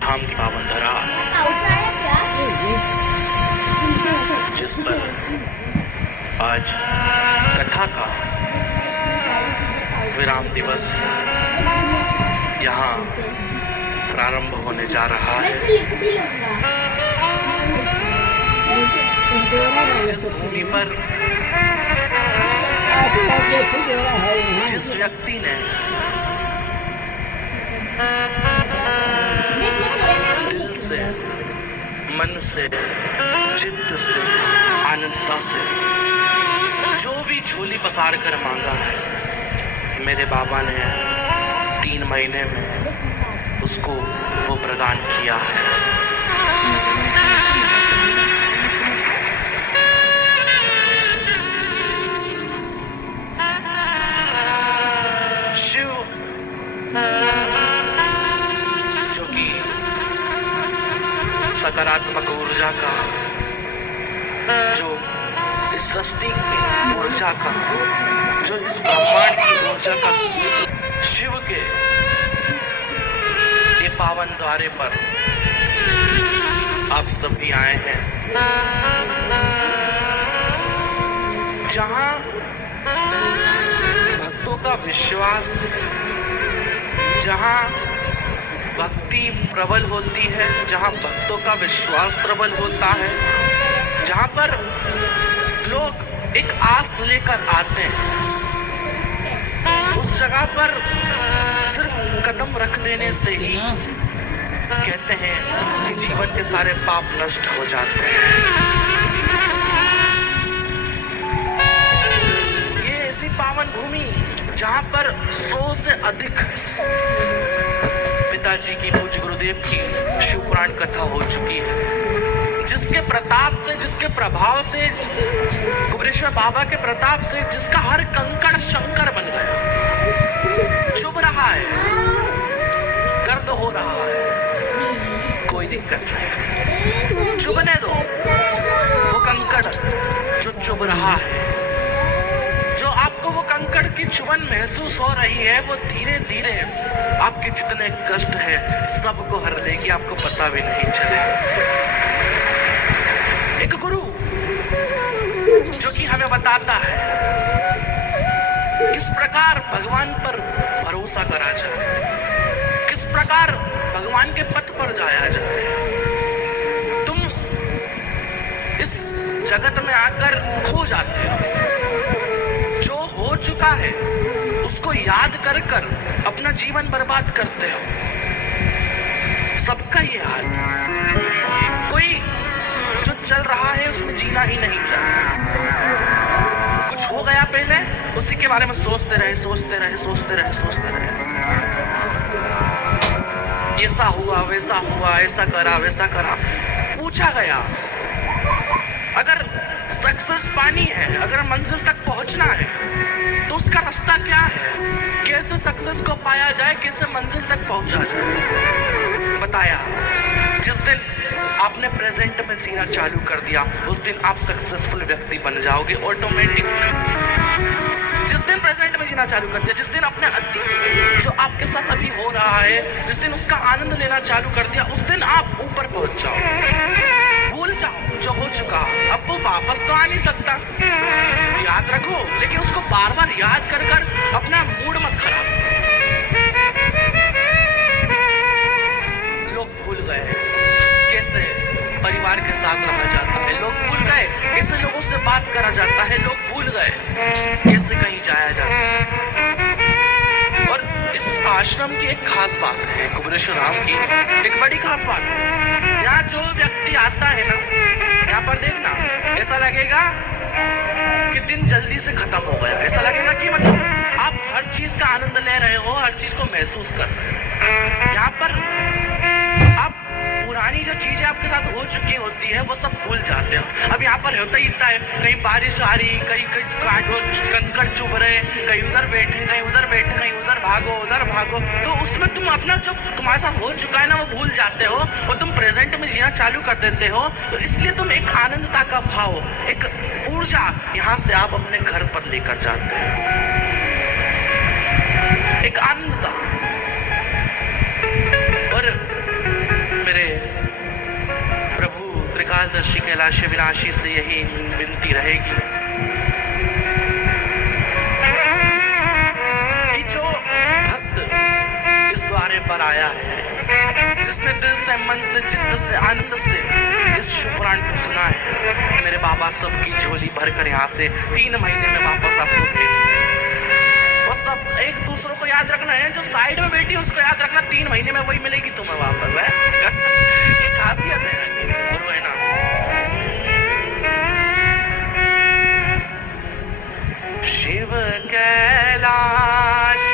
धाम की पावन धरा जिस पर आज कथा का विराम दिवस यहाँ प्रारंभ होने जा रहा है। जिस भूमि पर जिस व्यक्ति ने दिल से, मन से, चित्त से, आनंदता से जो भी झोली पसार कर मांगा है, मेरे बाबा ने 3 महीने में उसको वो प्रदान किया है। शिव जो कि सकारात्मक ऊर्जा का, जो इस सृष्टि की ऊर्जा का, जो इस ब्रह्मांड की ऊर्जा का, शिव के ये पावन द्वारे पर आप सभी आए हैं, जहां भक्तों का विश्वास, जहां भक्ति प्रबल होती है, जहां भक्तों का विश्वास प्रबल होता है, जहां पर लोग एक आस लेकर आते हैं, उस जगह पर सिर्फ कदम रख देने से ही कहते हैं कि जीवन के सारे पाप नष्ट हो जाते हैं। ये ऐसी पावन भूमि जहां पर 100 से अधिक पिताजी की, पूज्य गुरुदेव की शिव पुराण कथा हो चुकी है, जिसके प्रताप से, जिसके प्रभाव से, कुबेरेश्वर बाबा के प्रताप से जिसका हर कंकड़ शंकर बन गया, चुभ रहा है, दर्द हो रहा है, कोई दिक्कत नहीं, चुभने दो। वो कंकड़ जो चुभ रहा है, जो आपको वो कंकड़ की चुभन महसूस हो रही है, वो धीरे धीरे आपके जितने कष्ट है सबको हर लेगी, आपको पता भी नहीं चले। एक गुरु जो कि हमें बताता है किस प्रकार भगवान पर भरोसा करा जाए, किस प्रकार भगवान के पथ पर जाया जाए। तुम इस जगत में आकर खो जाते हो, जो हो चुका है उसको याद कर कर अपना जीवन बर्बाद करते हो। सबका ये हाल, कोई जो चल रहा है उसमें जीना ही नहीं चाहता। कुछ हो गया पहले, उसी के बारे में सोचते रहे, सोचते रहे, सोचते रहे, सोचते रहे, ऐसा हुआ, वैसा हुआ, ऐसा करा, वैसा करा। पूछा गया अगर सक्सेस पानी है, अगर मंजिल तक पहुंचना है तो उसका रास्ता क्या है, कैसे सक्सेस को पाया जाए, कैसे मंजिल तक पहुंचा जाए। बताया जिस दिन आपने प्रेजेंट में जीना चालू कर दिया, उस दिन आप सक्सेसफुल व्यक्ति बन जाओगे ऑटोमेटिक। जिस दिन प्रेजेंट में जीना चालू कर दिया, जिस दिन अपने अतीत जो आपके साथ अभी हो रहा है, जिस दिन उसका आनंद लेना चालू कर दिया, उस दिन आप ऊपर पहुंच जाओ। भूल जाओ जो हो चुका, अब वो वापस तो आ नहीं सकता, याद रखो, लेकिन उसको बार बार याद कर कर अपना मूड मत खराब। लोग भूल गए कैसे परिवार के साथ रहा जाता है, लोग भूल गए कैसे लोगों से बात करा जाता है, लोग भूल गए कैसे कहीं जाया जाता है। और इस आश्रम की एक खास बात है, कुबेरेश्वर धाम की एक बड़ी खास बात है, यहाँ जो व्यक्ति आता है ना, यहाँ पर देखना ऐसा लगेगा कि दिन जल्दी से खत्म हो गया, ऐसा लगेगा कि मतलब आप हर चीज का आनंद ले रहे हो, हर चीज को महसूस कर रहे हो। यहाँ पर आप पुरानी जो चीजें आप आपके साथ हो चुकी होती है वो सब भूल जाते हो। अब यहाँ पर होता ही इतना है, कहीं बारिश आ रही, कहीं कंकड़ चुभ रहे, कहीं उधर बैठे, कहीं उधर बैठे, कहीं उधर भागो उधर भागो, तो उसमें तुम अपना जो तुम्हारे साथ हो चुका है ना वो भूल जाते हो और तुम प्रेजेंट में जीना चालू कर देते हो। तो इसलिए तुम एक आनंदता का भाव, एक ऊर्जा यहाँ से आप अपने घर पर लेकर जाते हो, एक आनंदता। और मेरे प्रभु त्रिकालदर्शी कैलाश विनाशी से यही विनती रहेगी कि जो भक्त इस द्वारे पर आया है, जिसने दिल से, मन से, चित्त से, आनंद से इस शिव पुराण को सुना है, मेरे बाबा सबकी झोली भरकर यहाँ से 3 महीने में वापस आपको भेज दें। वो सब एक दूसरों को याद रखना है, जो साइड में बैठी है उसको याद रखना, 3 महीने में वही मिलेगी तुम्हें वापस है। ये खासियत है गुरु है ना। शिव कैलाश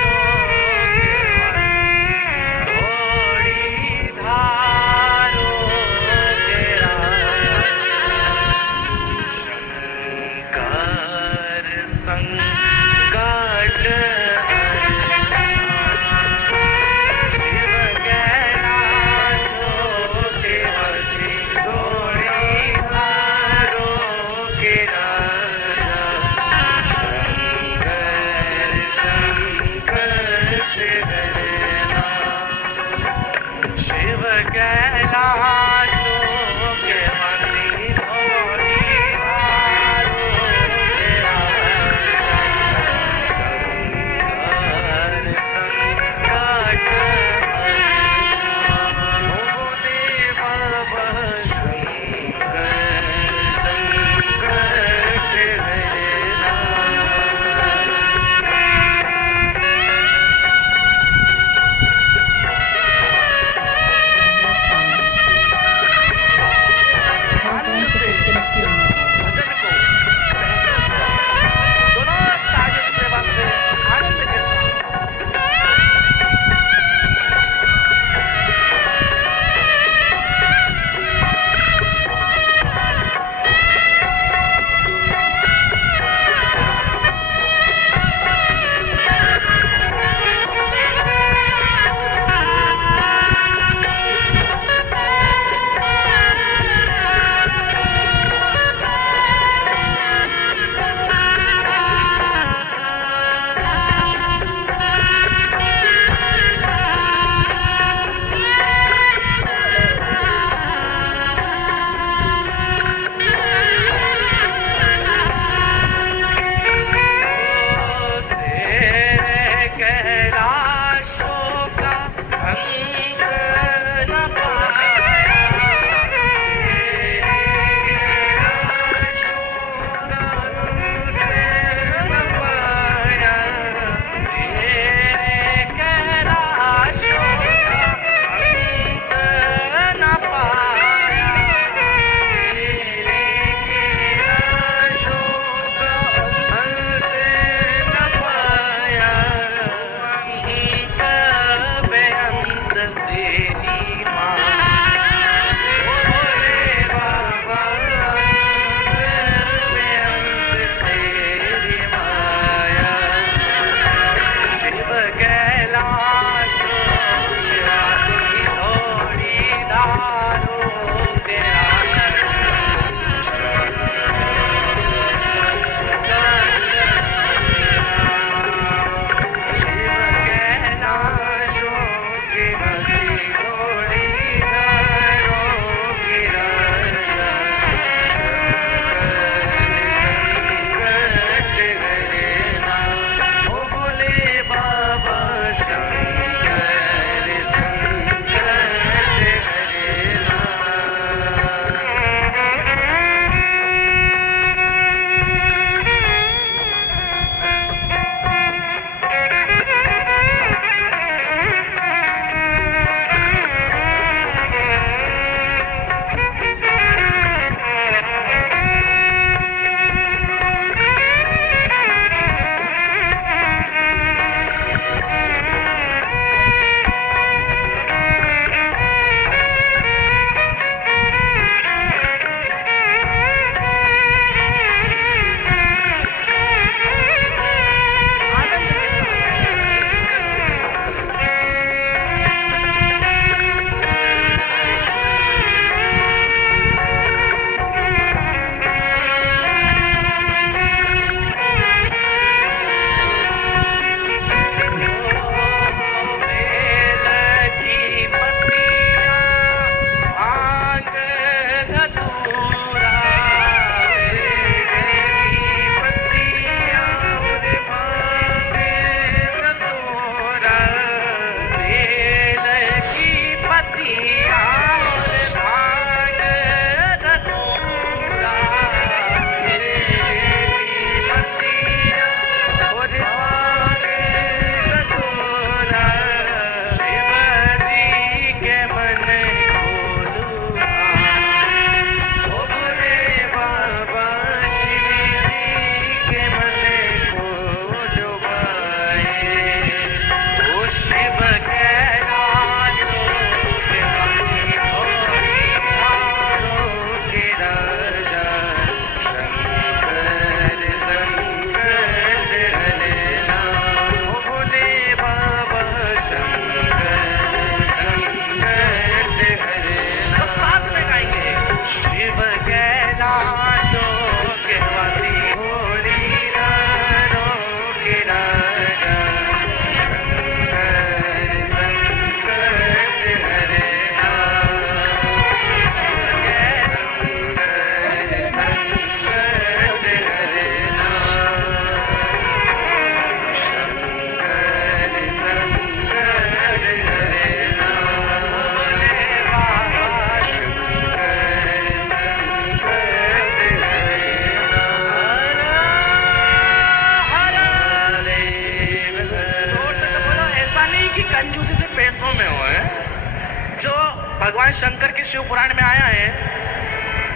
भगवान शंकर के शिव पुराण में आया है,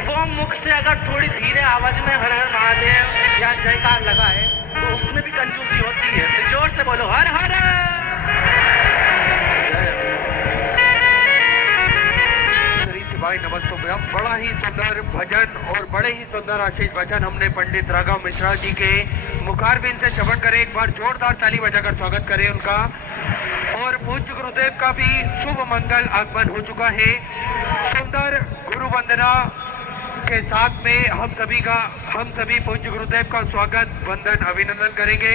वो मुख से अगर थोड़ी धीरे आवाज में हर हर महादेव या जयकार लगाए तो उसमें भी कंजूसी होती है। इसलिए जोर से बोलो हर हर भाई नमस्तुभ्यम। बड़ा ही सुंदर भजन और बड़े ही सुंदर आशीष वचन हमने पंडित राघव मिश्रा जी के मुखारबिंद से श्रवण करे। एक बार जोरदार ताली बजाकर स्वागत करें उनका। और पूज्य गुरुदेव का भी शुभ मंगल आगमन हो चुका है। सुंदर गुरु वंदना के साथ में हम सभी पूज्य गुरुदेव का स्वागत वंदन अभिनंदन करेंगे।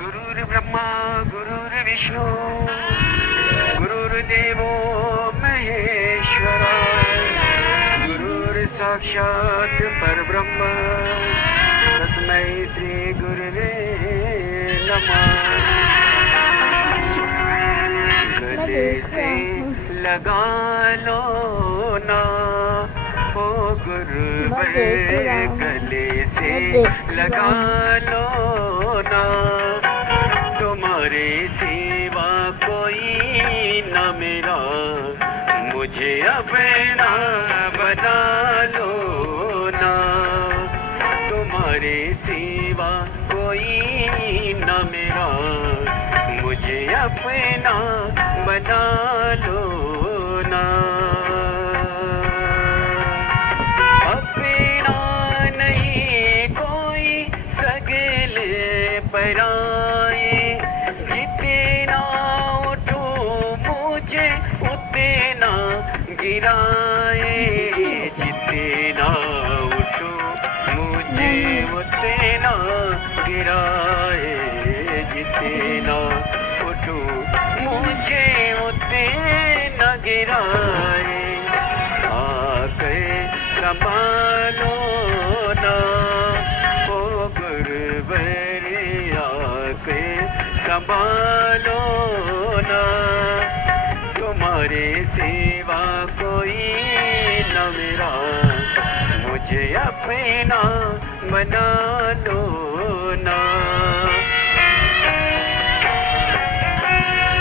गुरुर् ब्रह्मा गुरुर्विष्णु गुरुर्देवो महेश्वरा गुरुर्साक्षात् परब्रह्म तस्मै श्री गुरुवे नमः। गले से लगा लो ना ओ गुरुवर, गले से लगा लो ना, तुम्हारे सिवा कोई न मेरा, मुझे अपना बना लो ना, तुम्हारे सिवा कोई न मेरा, मुझे अपना बना लो ना। अपना नहीं कोई सगले पराए, जितना उठो मुझे उतना गिराए, जितना उठो मुझे उतना गिराए, जितना उठो मुझे उतना गिराए। आके संभालो ना ओ गुरुवर, आके संभालो ना, तुम्हारे सिवा कोई न मेरा, मुझे अपना बना लो ना।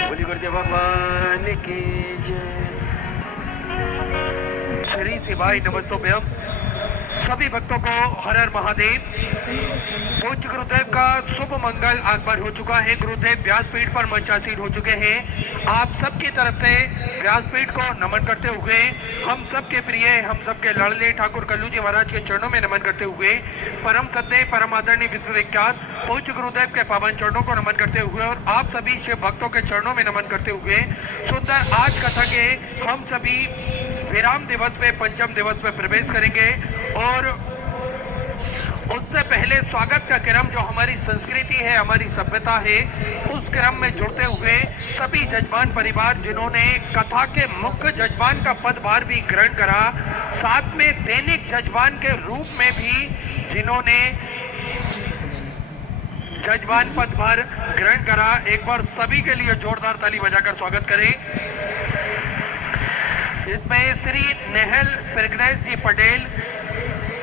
बोली गुरुदेव भगवान की जय। श्री शिवाय नमस्तुभ्यम। सभी भक्तों को हर हर महादेव। पूज्य गुरुदेव का शुभ मंगल आगमन हो चुका है। गुरुदेव व्यासपीठ पर मंचासीन हो चुके हैं। आप सबकी तरफ से व्यासपीठ को नमन करते हुए, हम सबके प्रिय, हम सबके लाडले ठाकुर कल्लू जी महाराज के चरणों में नमन करते हुए, परम सत्य परम आदरणीय विश्वविख्यात पूज्य गुरुदेव के पावन चरणों को नमन करते हुए और आप सभी शिव भक्तों के चरणों में नमन करते हुए, सुंदर आज कथा के हम सभी विराम दिवस पे, पंचम दिवस पे प्रवेश करेंगे। और उससे पहले स्वागत का क्रम जो हमारी संस्कृति है, हमारी सभ्यता है, उस क्रम में जुड़ते हुए सभी जजमान परिवार जिन्होंने कथा के मुख्य जजमान का पदभार भी ग्रहण करा, साथ में दैनिक जजमान के रूप में भी जिन्होंने जजमान पदभार ग्रहण करा, एक बार सभी के लिए जोरदार ताली बजाकर स्वागत करें। इसमें श्री नेहल प्रज्ञेश जी पटेल,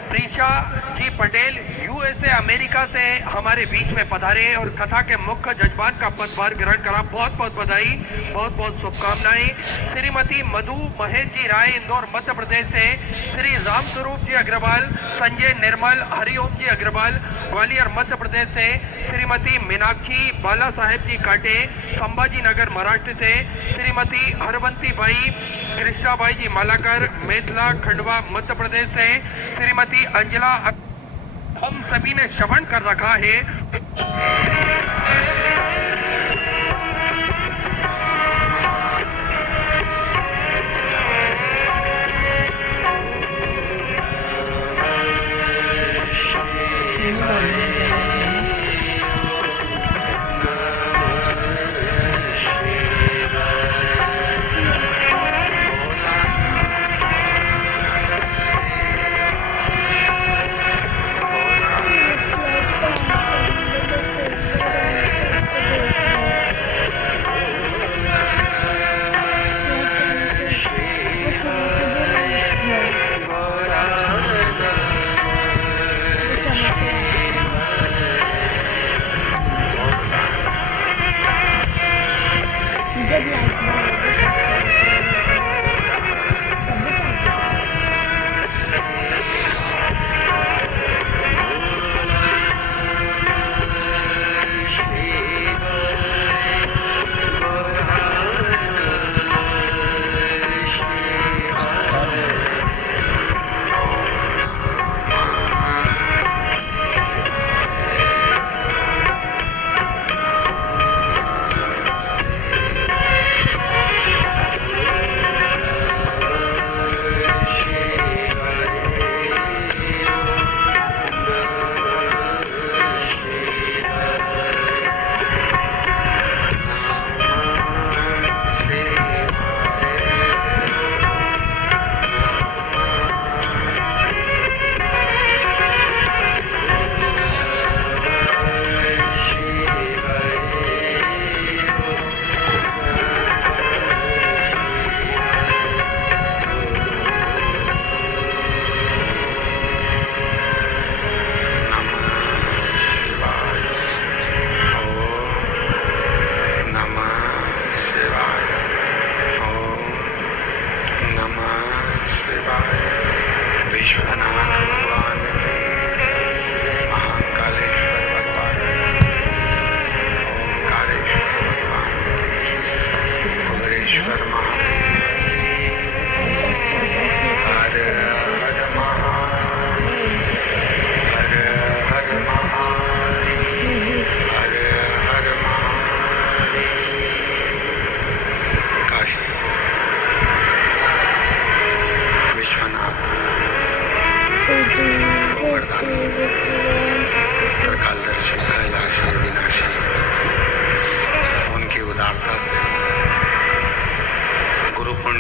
प्रीशा जी पटेल यूएसए अमेरिका से हमारे बीच में पधारे और कथा के मुख्य जजमान का पदभार ग्रहण करा। बहुत बहुत बधाई, बहुत बहुत शुभकामनाएं। श्रीमती मधु महेश जी राय इंदौर मध्य प्रदेश से, श्री रामस्वरूप जी अग्रवाल, संजय निर्मल, हरिओम जी अग्रवाल ग्वालियर मध्य प्रदेश से, श्रीमती मीनाक्षी बाला साहेब जी काटे संभाजी नगर महाराष्ट्र से, श्रीमती हरवंती बाई कृष्णाबाई जी मालाकर मेथला खंडवा मध्य प्रदेश से, श्रीमती अंजला, हम सभी ने श्रवण कर रखा है।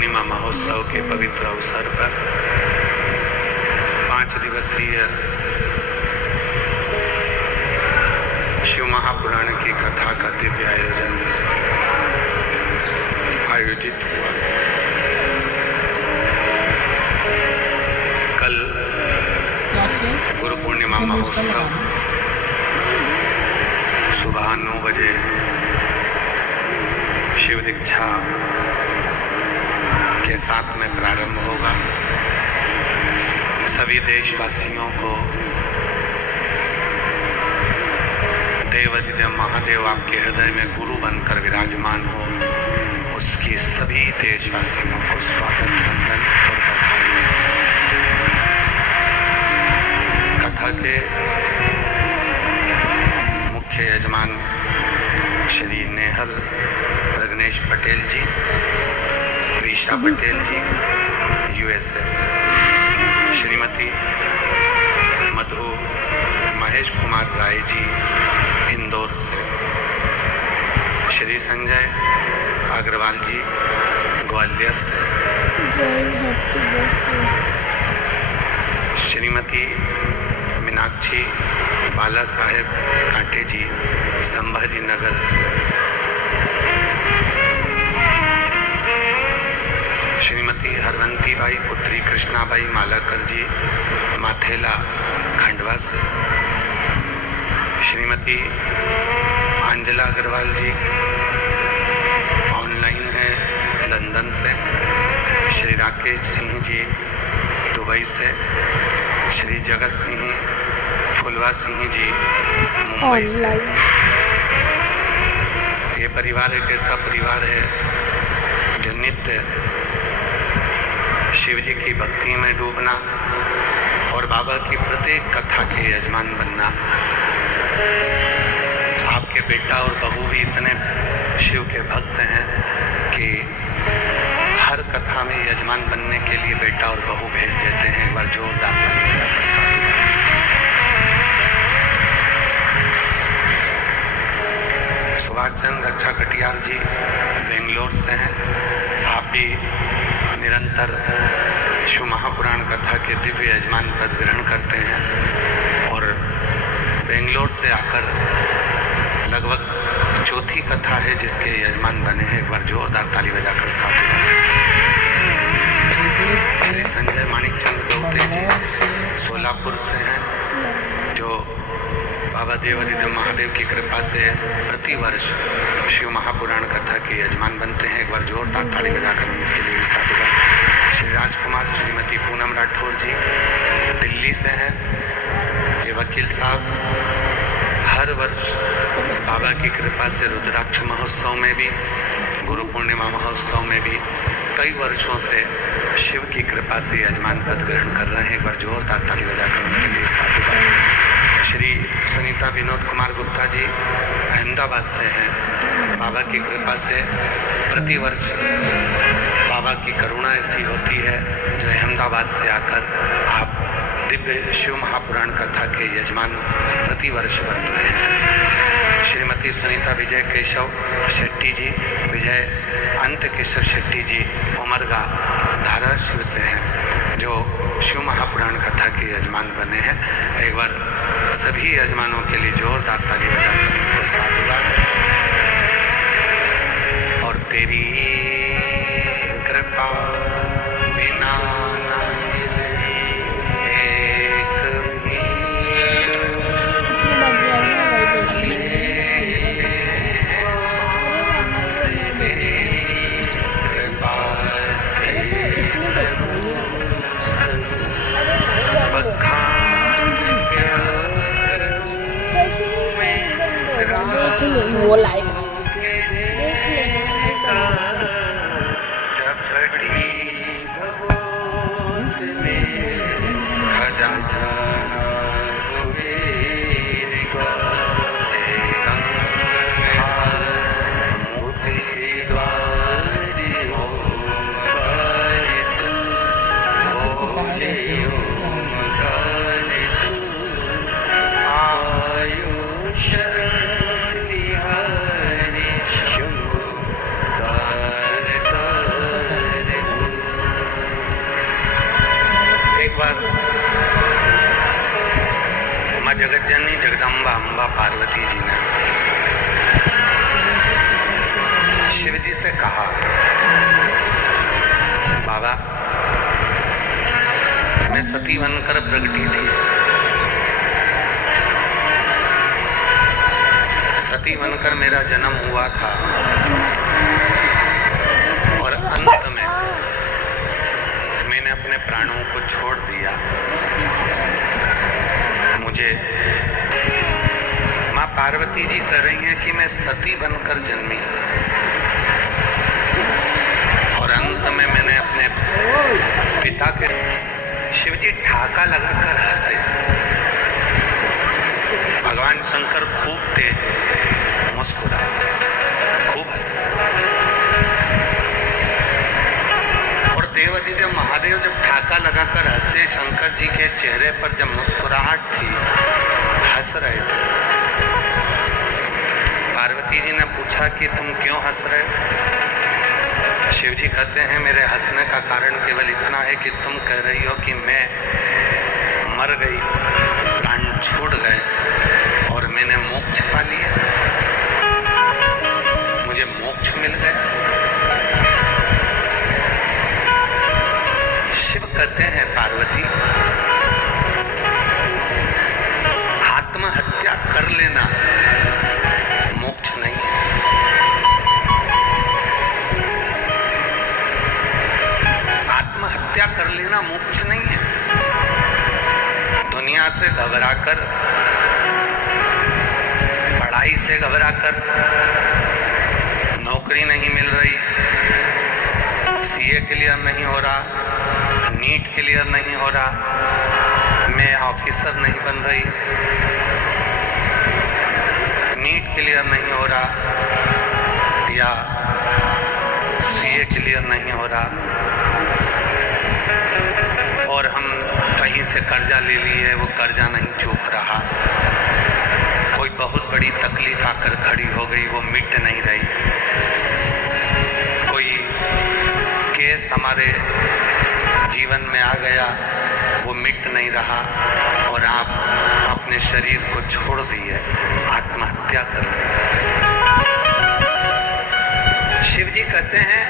पूर्णिमा महोत्सव के पवित्र अवसर पर 5 दिवसीय शिव महापुराण की कथा का दिव्य आयोजन आयोजित हुआ। कल गुरु पूर्णिमा महोत्सव सुबह 9 बजे शिव दीक्षा के साथ में प्रारंभ होगा। सभी देशवासियों को देवाधिदेव महादेव आपके हृदय में गुरु बनकर विराजमान हो, उसकी सभी देशवासियों को स्वागत वंदन और बधाई। कथा के मुख्य यजमान श्री नेहल प्रगनेश पटेल जी, प्रीशा पटेल जी USA से, श्रीमती मधु महेश कुमार राय जी इंदौर से, श्री संजय अग्रवाल जी ग्वालियर से, श्रीमती मीनाक्षी बाला साहेब कांटे जी संभाजी नगर से, श्रीमती हरवंती बाई पुत्री कृष्णाबाई मालाकर जी माथेला खंडवा से, श्रीमती अंजला अग्रवाल जी ऑनलाइन है लंदन से, श्री राकेश सिंह जी दुबई से, श्री जगत सिंह फुलवा सिंह जी मुंबई से। ये परिवार एक ऐसा परिवार है जो नित्य शिव जी की भक्ति में डूबना और बाबा की प्रत्येक कथा के यजमान बनना। आपके बेटा और बहू भी इतने शिव के भक्त हैं कि हर कथा में यजमान बनने के लिए बेटा और बहू भेज देते हैं। एक बार जोरदार तालियां बजाकर सुभाष चंद्र रक्षा कटियार जी बेंगलोर से हैं। आप भी निरंतर शिव महापुराण कथा के दिव्य यजमान पद ग्रहण करते हैं और बेंगलोर से आकर लगभग चौथी कथा है जिसके यजमान बने हैं। एक बार जोरदार ताली बजाकर साथ श्री संजय माणिक चंद गौते जी सोलापुर से हैं, जो बाबा देवाधिदेव महादेव की कृपा से प्रतिवर्ष शिव महापुराण कथा के यजमान बनते हैं। एक बार जोरदार ताली बजाकर उनके लिए साथ। श्री राजकुमार श्रीमती पूनम राठौर जी दिल्ली से हैं। ये वकील साहब हर वर्ष बाबा की कृपा से रुद्राक्ष महोत्सव में भी, गुरु पूर्णिमा महोत्सव में भी कई वर्षों से शिव की कृपा से यजमान पद ग्रहण कर रहे हैं। एक बार जोरदार ताली बजाकर उनके लिए साथ। श्री सुनीता विनोद कुमार गुप्ता जी अहमदाबाद से हैं। बाबा की कृपा से प्रतिवर्ष बाबा की करुणा ऐसी होती है जो अहमदाबाद से आकर आप दिव्य शिव महापुराण कथा के यजमान प्रतिवर्ष बन रहे हैं। श्रीमती सुनीता विजय केशव शेट्टी जी, विजय अंत केशव शेट्टी जी उमरगा धाराशिव से हैं, जो शिव महापुराण कथा के यजमान बने हैं। एक बार सभी यजमानों के लिए जोरदार ताली बजाकर उनको साधुवाद। और तेरी कृपा बिना वो लाइट जब छठी जगज्जननी जगदम्बा अम्बा पार्वती जी ने शिव जी से कहा, बाबा मैं सती बनकर प्रगटी थी, सती बनकर मेरा जन्म हुआ था और अंत में मैंने अपने प्राणों को छोड़ दिया। मुझे माँ पार्वती जी कह रही हैं कि मैं सती बनकर जन्मी और अंत में मैंने अपने पिता के। शिवजी ठाका लगाकर हंसे। भगवान शंकर खूब तेज मुस्कुराए, खूब हंसे। और देवाधिदेव महादेव जब ठाका लगाकर हंसे, शंकर जी के चेहरे पर जब मुस्कुराहट थी, हंस रहे थे। पार्वती जी ने पूछा कि तुम क्यों हंस रहे? शिव जी कहते हैं मेरे हंसने का कारण केवल इतना है कि तुम कह रही हो कि मैं मर गई, प्राण छूट गए और मैंने मोक्ष पा लिया, मुझे मोक्ष मिल गया। शिव कहते हैं पार्वती, आत्महत्या कर लेना मोक्ष नहीं है। आत्महत्या कर लेना मोक्ष नहीं है। दुनिया से घबराकर, पढ़ाई से घबराकर, नौकरी नहीं मिल रही, सीए क्लियर नहीं हो रहा, नीट क्लियर नहीं हो रहा, मैं ऑफिसर नहीं बन रही, नीट क्लियर नहीं हो रहा या सीए क्लियर नहीं हो रहा और हम कहीं से कर्जा ले लिए, वो कर्जा नहीं चूक रहा, कोई बहुत बड़ी तकलीफ आकर खड़ी हो गई, वो मिट नहीं रही, कोई केस हमारे जीवन में आ गया, वो मिट नहीं रहा और आप अपने शरीर को छोड़ दिए, आत्महत्या कर ली। शिव जी कहते हैं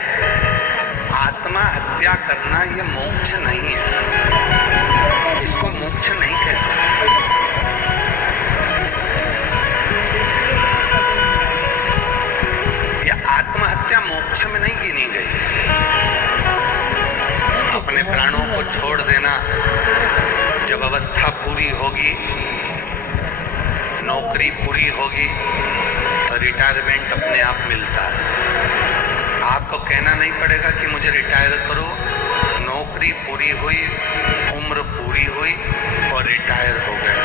आत्महत्या करना ये मोक्ष नहीं है, इसको मोक्ष नहीं कह सकते। यह आत्महत्या मोक्ष में नहीं गिनी गई। अपने प्राणों को छोड़ देना, जब अवस्था पूरी होगी, नौकरी पूरी होगी तो रिटायरमेंट अपने आप मिलता है। आपको कहना नहीं पड़ेगा कि मुझे रिटायर करो, नौकरी पूरी हुई, उम्र पूरी हुई और रिटायर हो गए।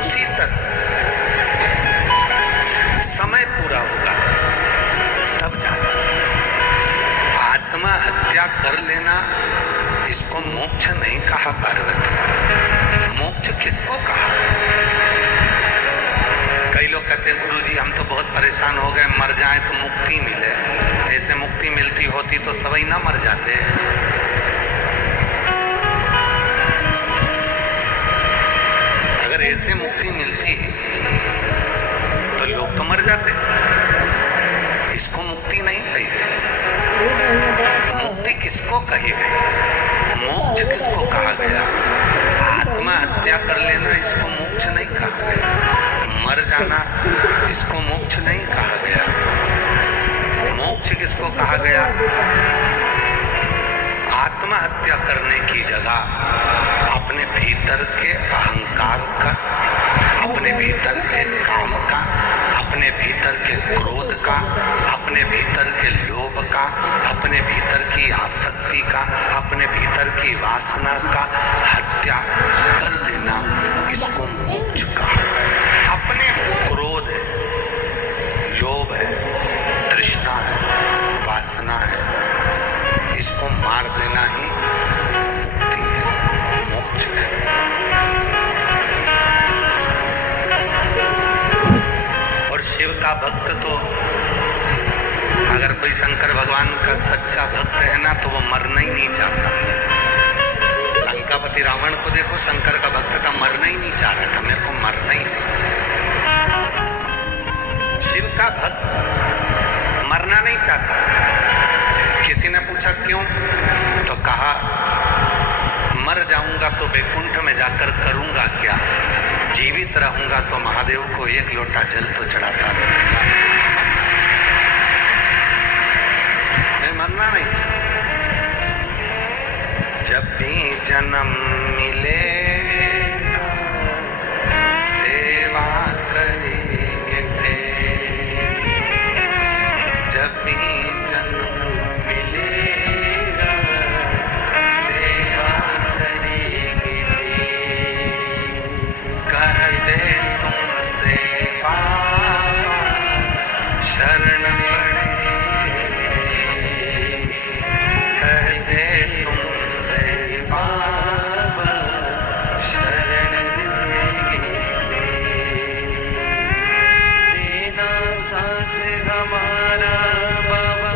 उसी तरह समय पूरा होगा तब जाना। आत्महत्या कर लेना इसको मोक्ष नहीं कहा पार्वती। मोक्ष किसको कहा? कई लोग कहते हैं गुरुजी हम तो बहुत परेशान हो गए, मर जाए तो मुक्ति मिले। ऐसे मुक्ति मिलती होती तो सभी ना मर जाते। अगर ऐसे मुक्ति मिलती तो लोग तो मर जाते। इसको मुक्ति नहीं कही गई। मुक्ति किसको कही गई? मोक्ष किसको कहा गया? आत्महत्या कर लेना इसको मोक्ष नहीं कहा गया। मर जाना इसको मोक्ष नहीं कहा गया। मोक्ष किसको कहा गया? आत्महत्या करने की जगह अपने भीतर के अहंकार का, अपने भीतर के काम का, अपने भीतर के क्रोध का, अपने भीतर के लोभ का, अपने भीतर की आसक्ति का, अपने भीतर की वासना का हत्या कर देना, इसको मोक्ष कहा गया। अपने क्रोध है, लोभ है, तृष्णा है, वासना है, इसको मार देना ही मुक्ति है, मोक्ष है। और शिव का भक्त तो, अगर कोई शंकर भगवान का सच्चा भक्त है ना, तो वो मरना ही नहीं चाहता। लंका पर प्रजापति रावण को देखो, शंकर का भक्त था, मरना ही नहीं चाह रहा था, मेरे को मरना ही नहीं। शिव का भक्त मरना नहीं चाहता। किसी ने पूछा क्यों, तो कहा मर जाऊंगा तो वैकुंठ में जाकर करूंगा क्या, जीवित रहूंगा तो महादेव को एक लोटा जल तो चढ़ाता रहूंगा। मैं मरना नहीं चाहता। जब भी जन्म मिलेगा सेवा करेंगे तेरी, जब भी जन्म मिलेगा सेवा करेंगे तेरी, कहते तुमसे बाबा शरण पड़ेंगे तेरी, कहते तुमसे बाबा शरण पड़ेंगे तेरी, देना साथ हमारा बाबा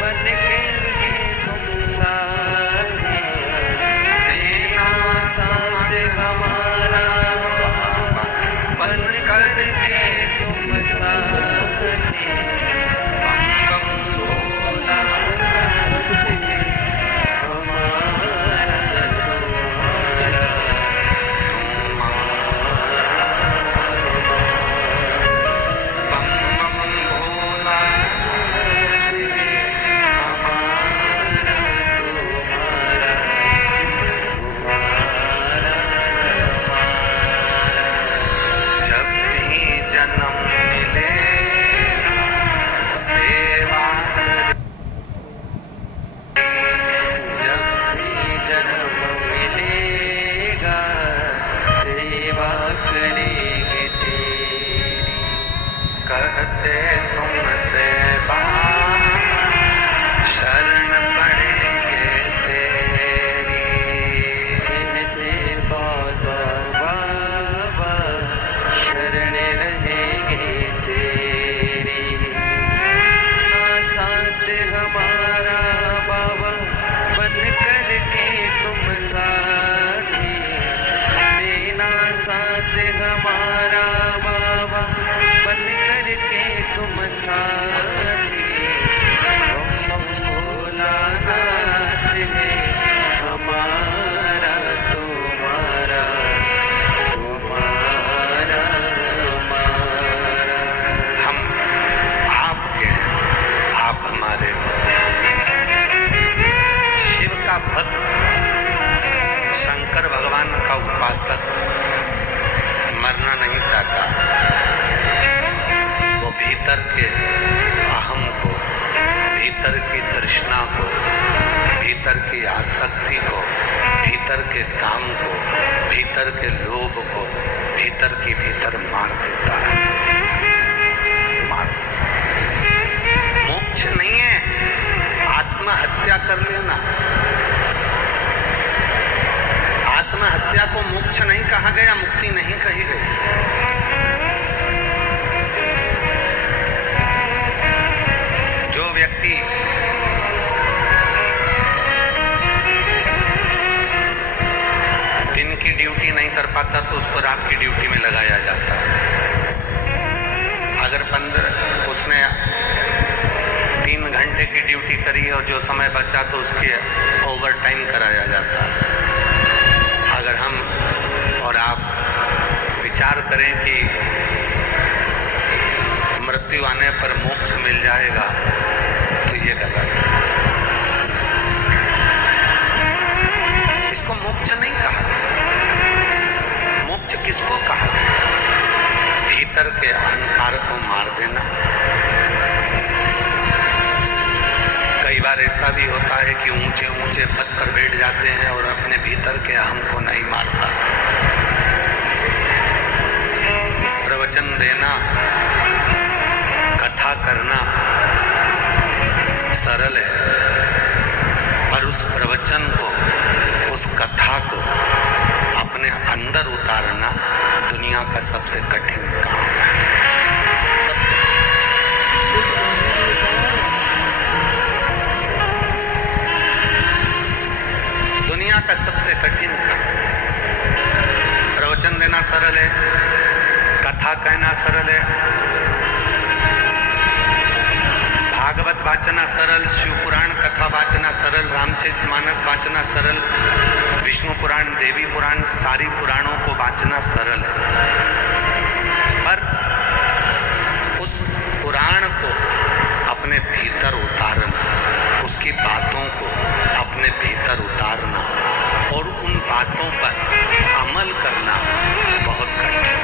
बन के तुम साथी, देना साथ हमारा बाबा बन करके तुम साथी, बम बम भोला हमारा तुम्हारा बम बम भोला जब भी जन्म मिले सेवा जब भी जन्म मिलेगा सेवा करेंगे तेरी, कहते तुमसे बाबा शरण पड़ेंगे तेरी, कहते बाबा बाबा शरण रहेंगे तेरी, ना साथ हमारा बाबा बन करके तुम साथी, देना साथ हमारा बाबा बन करके तुम साथी, बम बम भोलानाथ है हमारा तुम्हारा तुम्हारा हमारा। हम आपके हैं, आप हमारे हो। शिव का भक्त, शंकर भगवान का उपासक मरना नहीं चाहता। वो भीतर के अहम को, भीतर की तृष्णा को, भीतर की आसक्ति को, भीतर के काम को, भीतर के लोभ को भीतर की भीतर मार देता है। मार मोक्ष नहीं है, आत्महत्या कर लेना। आत्महत्या को मोक्ष नहीं कहा गया, मुक्ति नहीं कही गई। जो व्यक्ति दिन की ड्यूटी नहीं कर पाता तो उसको रात की ड्यूटी में लगाया जाता है। अगर उसने 3 घंटे की ड्यूटी करी और जो समय बचा तो उसके ओवर टाइम कराया जाता है। अगर हम और आप विचार करें कि मृत्यु आने पर मोक्ष मिल जाएगा तो ये गलत है। इसको मोक्ष नहीं कहा गया। मोक्ष किसको कहा गया? भीतर के अहंकार को मार देना। कई बार ऐसा भी होता है कि ऊंचे ऊंचे पद पर बैठ जाते हैं और अपने भीतर के अहम को नहीं मार पाते। प्रवचन देना, कथा करना सरल है, पर उस प्रवचन को, उस कथा को अपने अंदर उतारना दुनिया का सबसे कठिन काम है। दुनिया का सबसे कठिन काम। प्रवचन देना सरल है, कथा कहना सरल है, भागवत वाचना सरल, शिव पुराण कथा वाचना सरल, रामचरितमानस वाचना सरल, विष्णु पुराण, देवी पुराण, सारी पुराणों को वाचना सरल है। पर उस पुराण को अपने भीतर उतारना, उसकी बातों को अपने भीतर उतारना और उन बातों पर अमल करना बहुत कठिन है।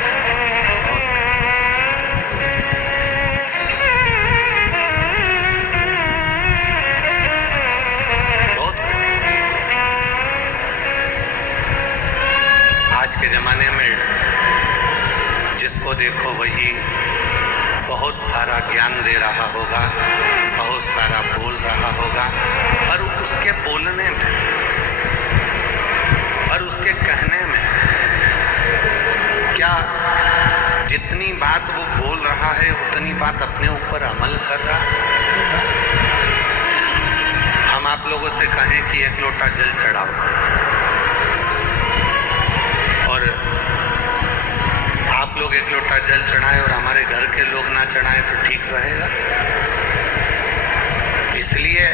बहुत कठिन। आज के जमाने में जिसको देखो वही बहुत सारा ज्ञान दे रहा होगा, बहुत सारा बोल रहा होगा, पर उसके बोलने में और उसके कहने में क्या जितनी बात वो बोल रहा है उतनी बात अपने ऊपर अमल कर रहा है? हम आप लोगों से कहें कि 1 लोटा जल चढ़ाओ और आप लोग 1 लोटा जल चढ़ाएं और हमारे घर के लोग ना चढ़ाएं तो ठीक रहेगा? इसलिए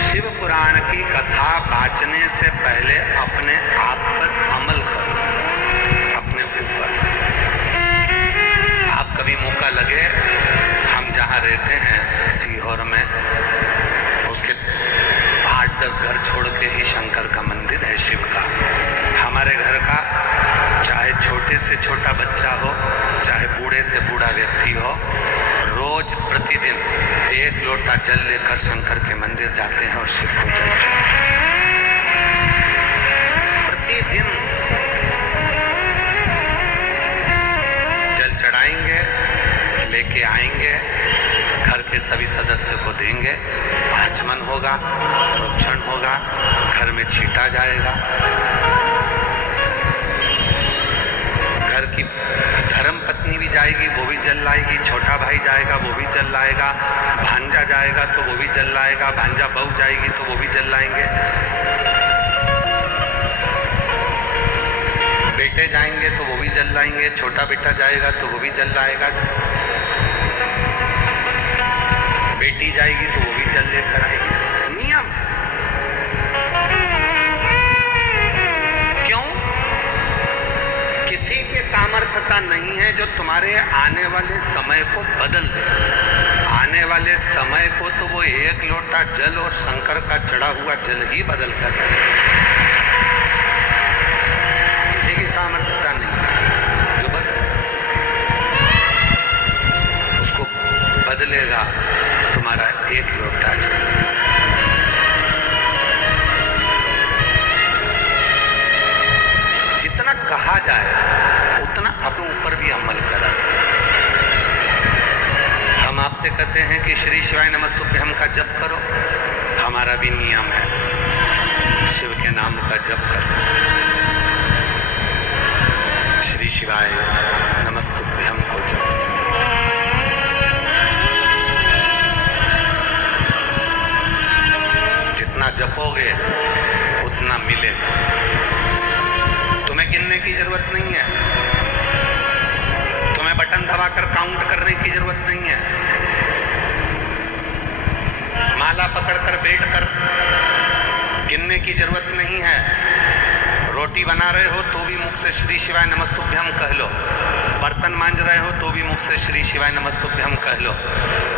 शिव पुराण की कथा वाचने से पहले अपने आप पर अमल करो, अपने ऊपर। आप कभी मौका लगे, हम जहाँ रहते हैं सीहोर में, उसके 8-10 घर छोड़ के ही शंकर का मंदिर है, शिव का। हमारे घर का चाहे छोटे से छोटा बच्चा हो, चाहे बूढ़े से बूढ़ा व्यक्ति हो, रोज प्रतिदिन 1 लोटा जल लेकर शंकर के मंदिर जाते हैं और शिव को जल प्रतिदिन जल चढ़ाएंगे, लेके आएंगे, घर के सभी सदस्य को देंगे, आचमन होगा, प्रोक्षण होगा, घर में छीटा जाएगा। घर की धर्म पत्नी भी जाएगी, वो भी जल लाएगी, छोटा भाई जाएगा, वो भी जल लाएगा, भांजा जाएगा तो वो भी जल लाएगा, भांजा बहू जाएगी तो वो भी जल लाएंगे, बेटे जाएंगे तो वो भी जल लाएंगे, छोटा बेटा जाएगा तो वो भी जल लाएगा, बेटी जाएगी तो वो भी जल लेकर आएगी। नियम है। क्यों? किसी की सामर्थ्यता नहीं है जो तुम्हारे आने वाले समय को बदल दे। आने वाले समय को तो वो 1 लोटा जल और शंकर का चढ़ा हुआ जल ही बदल कर जाए। किसी की सामर्थ्यता नहीं जो उसको बदलेगा तुम्हारा 1 लोटा जल। जितना कहा जाए उतना अपने ऊपर भी अमल करा जाए। हम आपसे कहते हैं कि श्री शिवाय नमस्तुभ्यम का जप करो, हमारा भी नियम है शिव के नाम का जप करना। श्री शिवाय नमस्तुभ्यम को जप, जितना जपोगे उतना मिलेगा। तुम्हें गिनने की जरूरत नहीं है, तुम्हें बटन दबाकर काउंट करने की जरूरत नहीं है, माला पकड़कर बैठकर गिनने की जरूरत नहीं है। रोटी बना रहे हो तो भी मुख से श्री शिवाय नमस्तुभ्यम कह लो, बर्तन मांज रहे हो तो भी मुख से श्री शिवाय नमस्तुभ्यम कह लो,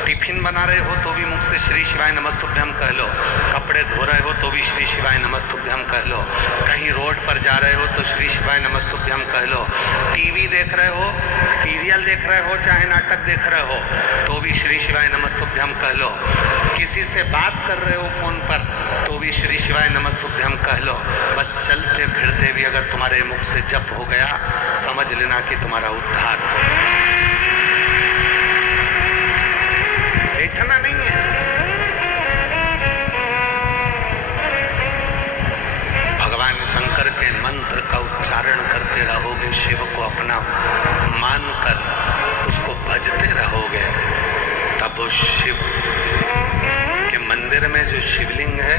टिफिन बना रहे हो तो भी मुख से श्री शिवाय नमस्तुभ्यम कह लो, कपड़े धो रहे हो तो भी श्री शिवाय नमस्तुभ्यम कह लो, कहीं रोड पर जा रहे हो तो श्री शिवाय नमस्तुभ्यम कह लो, टीवी देख रहे हो, सीरियल देख रहे हो, चाहे नाटक देख रहे हो तो भी श्री शिवाय नमस्तुभ्यम कह लो, किसी से बात कर रहे हो फोन पर तो भी श्री शिवाय नमस्तुभ्यम कह लो। बस चलते फिरते भी अगर तुम्हारे मुख से जप हो गया, समझ लेना कि तुम्हारा उद्धार हो। बैठना नहीं है, भगवान शंकर के मंत्र का उच्चारण करते रहोगे, शिव को अपना मानकर उसको भजते रहोगे, तब वो शिव के मंदिर में जो शिवलिंग है,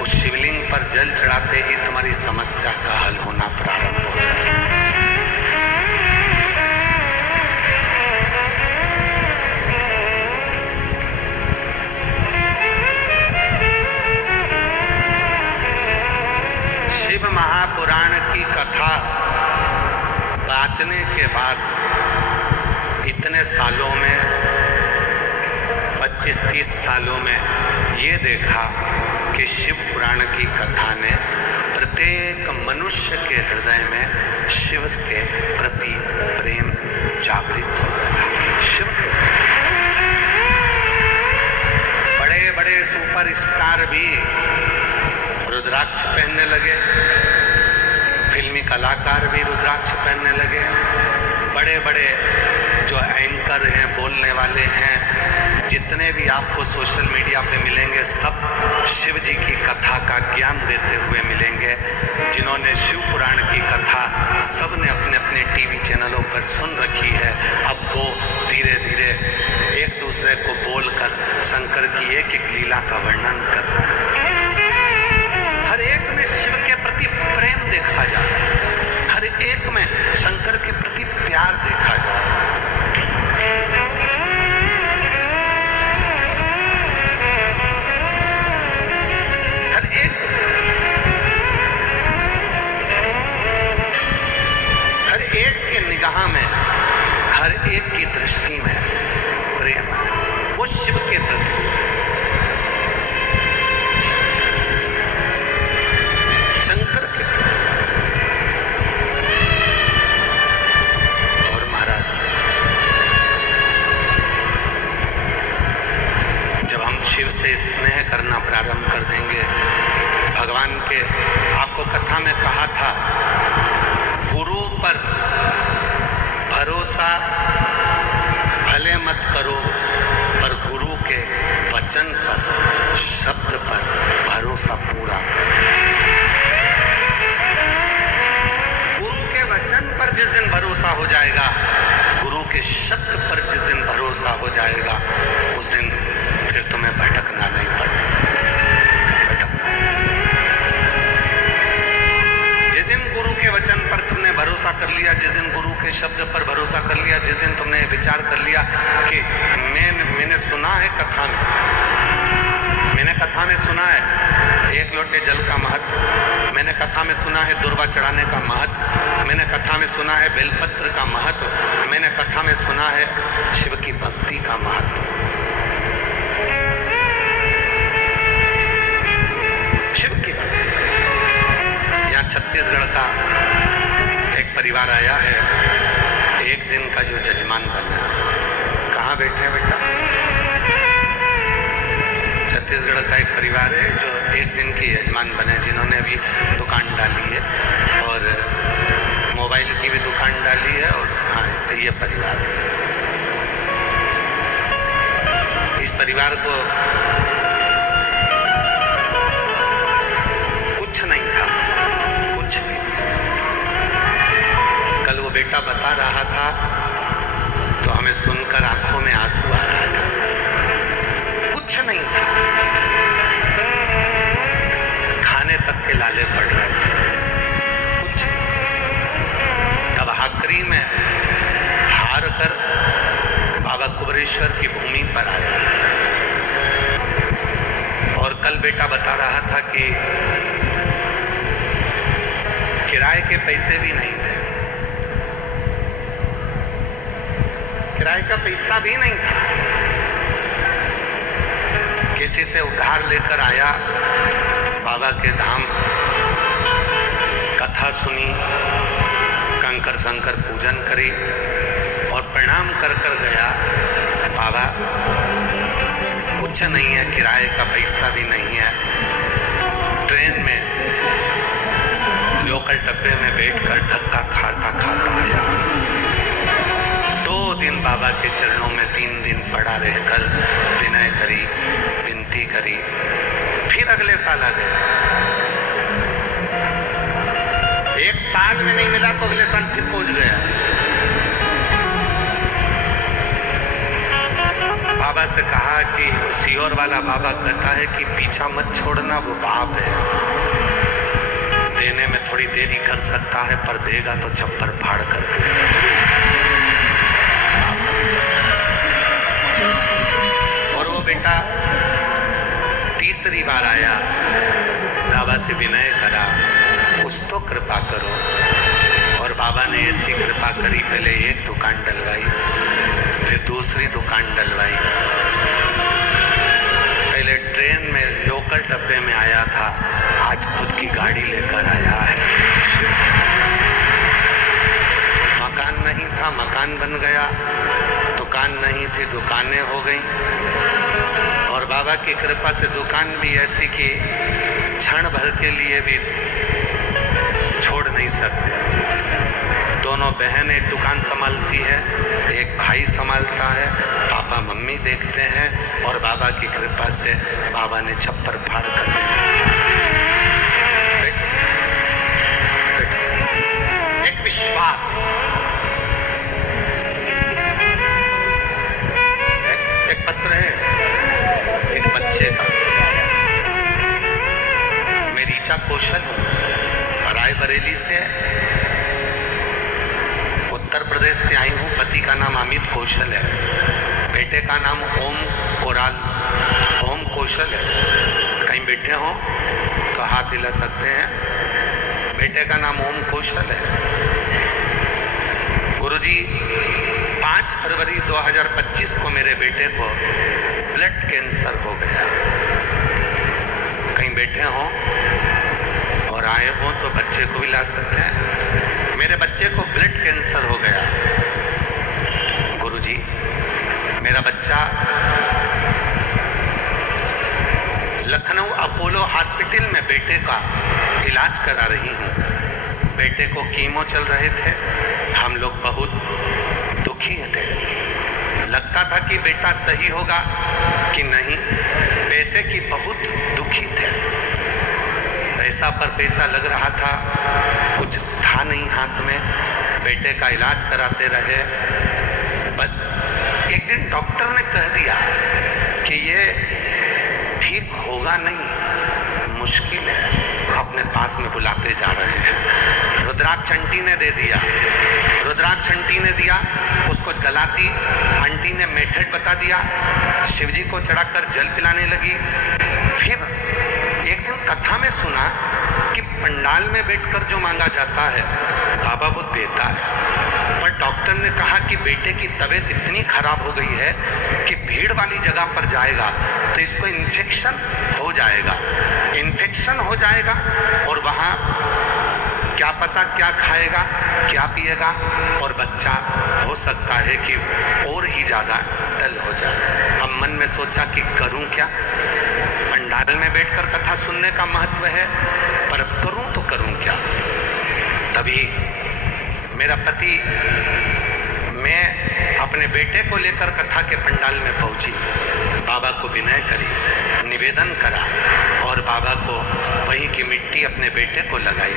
उस शिवलिंग पर जल जल चढ़ाते ही तुम्हारी समस्या का हल होना प्रारंभ हो जाए। शिव महापुराण की कथा वाचने के बाद इतने सालों में 25-30 सालों में ये देखा कि शिव पुराण की कथा ने प्रत्येक मनुष्य के हृदय में शिव के प्रति प्रेम जागृत हो गया। शिव के बड़े बड़े सुपर स्टार भी रुद्राक्ष पहनने लगे, फिल्मी कलाकार भी रुद्राक्ष पहनने लगे, बड़े बड़े जो एंकर हैं, बोलने वाले हैं, जितने भी आपको सोशल मीडिया पे मिलेंगे सब शिव जी की कथा का ज्ञान देते हुए मिलेंगे। जिन्होंने शिव पुराण की कथा सब ने अपने अपने टीवी चैनलों पर सुन रखी है, अब वो धीरे धीरे एक दूसरे को बोलकर शंकर की एक एक लीला का वर्णन कर रहे हैं। हर एक में शिव के प्रति प्रेम देखा जा रहा है, हर एक में शंकर के प्रति प्यार देखा जा रहा है। हर एक के निगाह में, हर एक की दृष्टि में प्रेम है, वो शिव के प्रति। शंकर के और महाराज, जब हम शिव से स्नेह करना प्रारंभ कर देंगे, भगवान के आपको कथा में कहा था, गुरु पर भरोसा भले मत करो, पर गुरु के वचन पर, शब्द पर भरोसा पूरा करो। वचन पर जिस दिन भरोसा हो जाएगा, गुरु के शब्द पर जिस दिन भरोसा हो जाएगा, उस दिन फिर तुम्हें भटकना नहीं पड़ेगा। जिस दिन गुरु के वचन पर तुमने भरोसा कर लिया, जिस दिन गुरु के शब्द पर भरोसा कर लिया, जिस दिन तुमने विचार कर लिया कि मैंने सुना है कथा में, मैंने कथा में सुना है एक लोटे जल का महत्व, मैंने कथा में सुना है दुर्वा चढ़ाने का महत्व, मैंने कथा में सुना है बेलपत्र का महत्व, मैंने कथा में सुना है शिव की भक्ति का महत्व। शिव की भक्ति। यहाँ छत्तीसगढ़ का एक परिवार आया है, एक दिन का जो जजमान बना। कहाँ बैठे हैं बेटा? छत्तीसगढ़ का एक परिवार है जो एक दिन के यजमान बने, जिन्होंने भी दुकान डाली है और मोबाइल की भी दुकान डाली है। और हाँ, ये परिवार है। इस परिवार को कुछ नहीं था, कुछ नहीं। कल वो बेटा बता रहा था तो हमें सुनकर आंखों में आंसू आ रहा था। कुछ नहीं था, खाने तक के लाले पड़ रहे थे, कुछ। तब आखिरी में हार कर बाबा कुबरेश्वर की भूमि पर आया। और कल बेटा बता रहा था कि किराए के पैसे भी नहीं थे, किराए का पैसा भी नहीं था। किसी से उधार लेकर आया, बाबा के धाम कथा सुनी, कंकर शंकर पूजन करी और प्रणाम कर कर गया। बाबा कुछ नहीं है, किराए का पैसा भी नहीं है। ट्रेन में लोकल डब्बे में बैठकर धक्का खाता खाता आया। 2 दिन बाबा के चरणों में 3 दिन पड़ा रहकर विनय करी, विनती करी। फिर अगले साल आ गया। 1 साल में नहीं मिला तो अगले साल फिर पहुंच गया। बाबा से कहा कि सीहोर वाला बाबा कहता है कि पीछा मत छोड़ना, वो बाप है। देने में थोड़ी देरी कर सकता है, पर देगा तो छप्पर फाड़ कर देगा। और वो बेटा तीसरी बार आया, बाबा से विनय करा, कुछ तो कृपा करो। और बाबा ने ऐसी कृपा करी, पहले एक दुकान डलवाई, फिर दूसरी दुकान डलवाई। पहले ट्रेन में लोकल डब्बे में आया था, आज खुद की गाड़ी लेकर आया है। मकान नहीं था, मकान बन गया। दुकान नहीं थी, दुकानें हो गई। और बाबा की कृपा से दुकान भी ऐसी कि क्षण भर के लिए भी छोड़ नहीं सकते। दोनों बहन एक दुकान संभालती है, एक भाई संभालता है, पापा मम्मी देखते हैं। और बाबा की कृपा से बाबा ने छप्पर फाड़ कर दिया। एक विश्वास, एक पत्र है एक बच्चे का। मैं रीचा कौशल हूँ, रायबरेली से, उत्तर प्रदेश से आई हूँ। पति का नाम अमित कौशल है, बेटे का नाम ओम कौशल है। कहीं बैठे हो तो हाथ हिला सकते हैं। बेटे का नाम ओम कौशल है। गुरुजी 5 फरवरी 2025 को मेरे बेटे को ब्लड कैंसर हो गया। कहीं बैठे हो और आए हो तो बच्चे को भी ला सकते हैं। मेरे बच्चे को ब्लड कैंसर हो गया। गुरुजी, मेरा बच्चा लखनऊ अपोलो हॉस्पिटल में बेटे का इलाज करा रही हूँ। बेटे को कीमो चल रहे थे, हम लोग बहुत दुखी थे। लगता था कि बेटा सही होगा कि नहीं, पैसे की बहुत दुखी थे। पैसा पर पैसा लग रहा था, कुछ था नहीं हाथ में। बेटे का इलाज कराते रहे। एक दिन डॉक्टर ने कह दिया कि ये ठीक होगा नहीं, मुश्किल है। अपने पास में बुलाते जा रहे हैं। रुद्राक्ष आंटी ने दे दिया, रुद्राक्ष आंटी ने दिया, उसको गलाती आंटी ने मेथड बता दिया। शिवजी को चढ़ाकर जल पिलाने लगी। फिर एक दिन कथा में सुना कि पंडाल में बैठकर जो मांगा जाता है बाबा वो देता है। पर डॉक्टर ने कहा कि बेटे की तबीयत इतनी खराब हो गई है कि भीड़ वाली जगह पर जाएगा तो इसको इन्फेक्शन हो जाएगा, इन्फेक्शन हो जाएगा। और वहाँ क्या पता क्या खाएगा क्या पिएगा, और बच्चा हो सकता है कि और ही ज़्यादा डल हो जाए। अब मन में सोचा कि करूं क्या। पंडाल में बैठकर कथा सुनने का महत्व है, पर अब करूं तो करूं क्या। तभी मेरा पति, मैं अपने बेटे को लेकर कथा के पंडाल में पहुंची। बाबा को विनय करी, निवेदन करा और बाबा को वहीं की मिट्टी अपने बेटे को लगाई।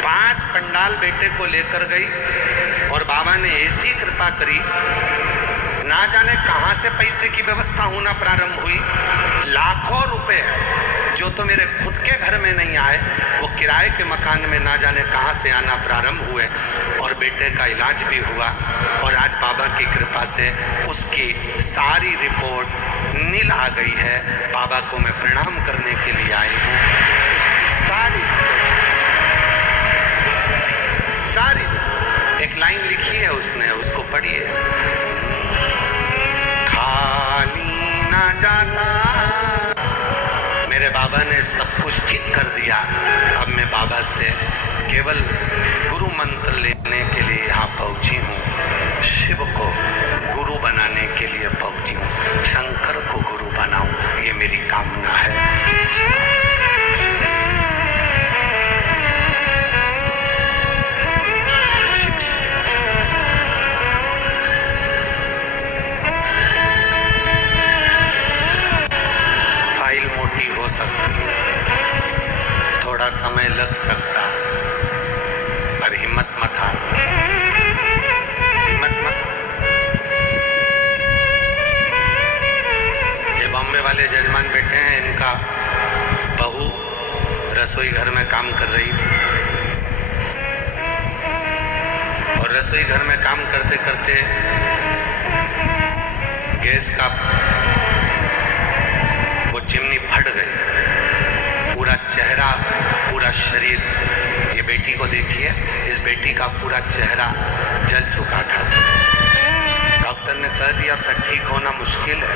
5 पंडाल बेटे को लेकर गई और बाबा ने ऐसी कृपा करी, ना जाने कहां से पैसे की व्यवस्था होना प्रारंभ हुई। लाखों रुपए जो तो मेरे खुद के घर में नहीं आए, वो किराए के मकान में ना जाने कहां से आना प्रारंभ हुए। और बेटे का इलाज भी हुआ। और आज बाबा की कृपा से उसकी सारी रिपोर्ट नील आ गई है। बाबा को मैं प्रणाम करने के लिए आई हूँ। सारी एक लाइन लिखी है उसने, उसको पढ़िए। खाली ना जाना, मेरे बाबा ने सब कुछ ठीक कर दिया। अब मैं बाबा से केवल गुरु मंत्र लेने के लिए यहाँ पहुँची हूँ। शिव को गुरु बनाने के लिए पहुँची हूँ। शंकर को गुरु बनाऊं, ये मेरी कामना है। हो सकती है, थोड़ा समय लग सकता, पर हिम्मत मत हार, हिम्मत मत। ये बॉम्बे वाले जजमान बैठे हैं, इनका बहू रसोई घर में काम कर रही थी और रसोई घर में काम करते करते गैस का वो चिमनी फट गई। पूरा चेहरा, पूरा शरीर, ये बेटी को देखिए, इस बेटी का पूरा चेहरा जल चुका था। डॉक्टर ने कह दिया था ठीक होना मुश्किल है,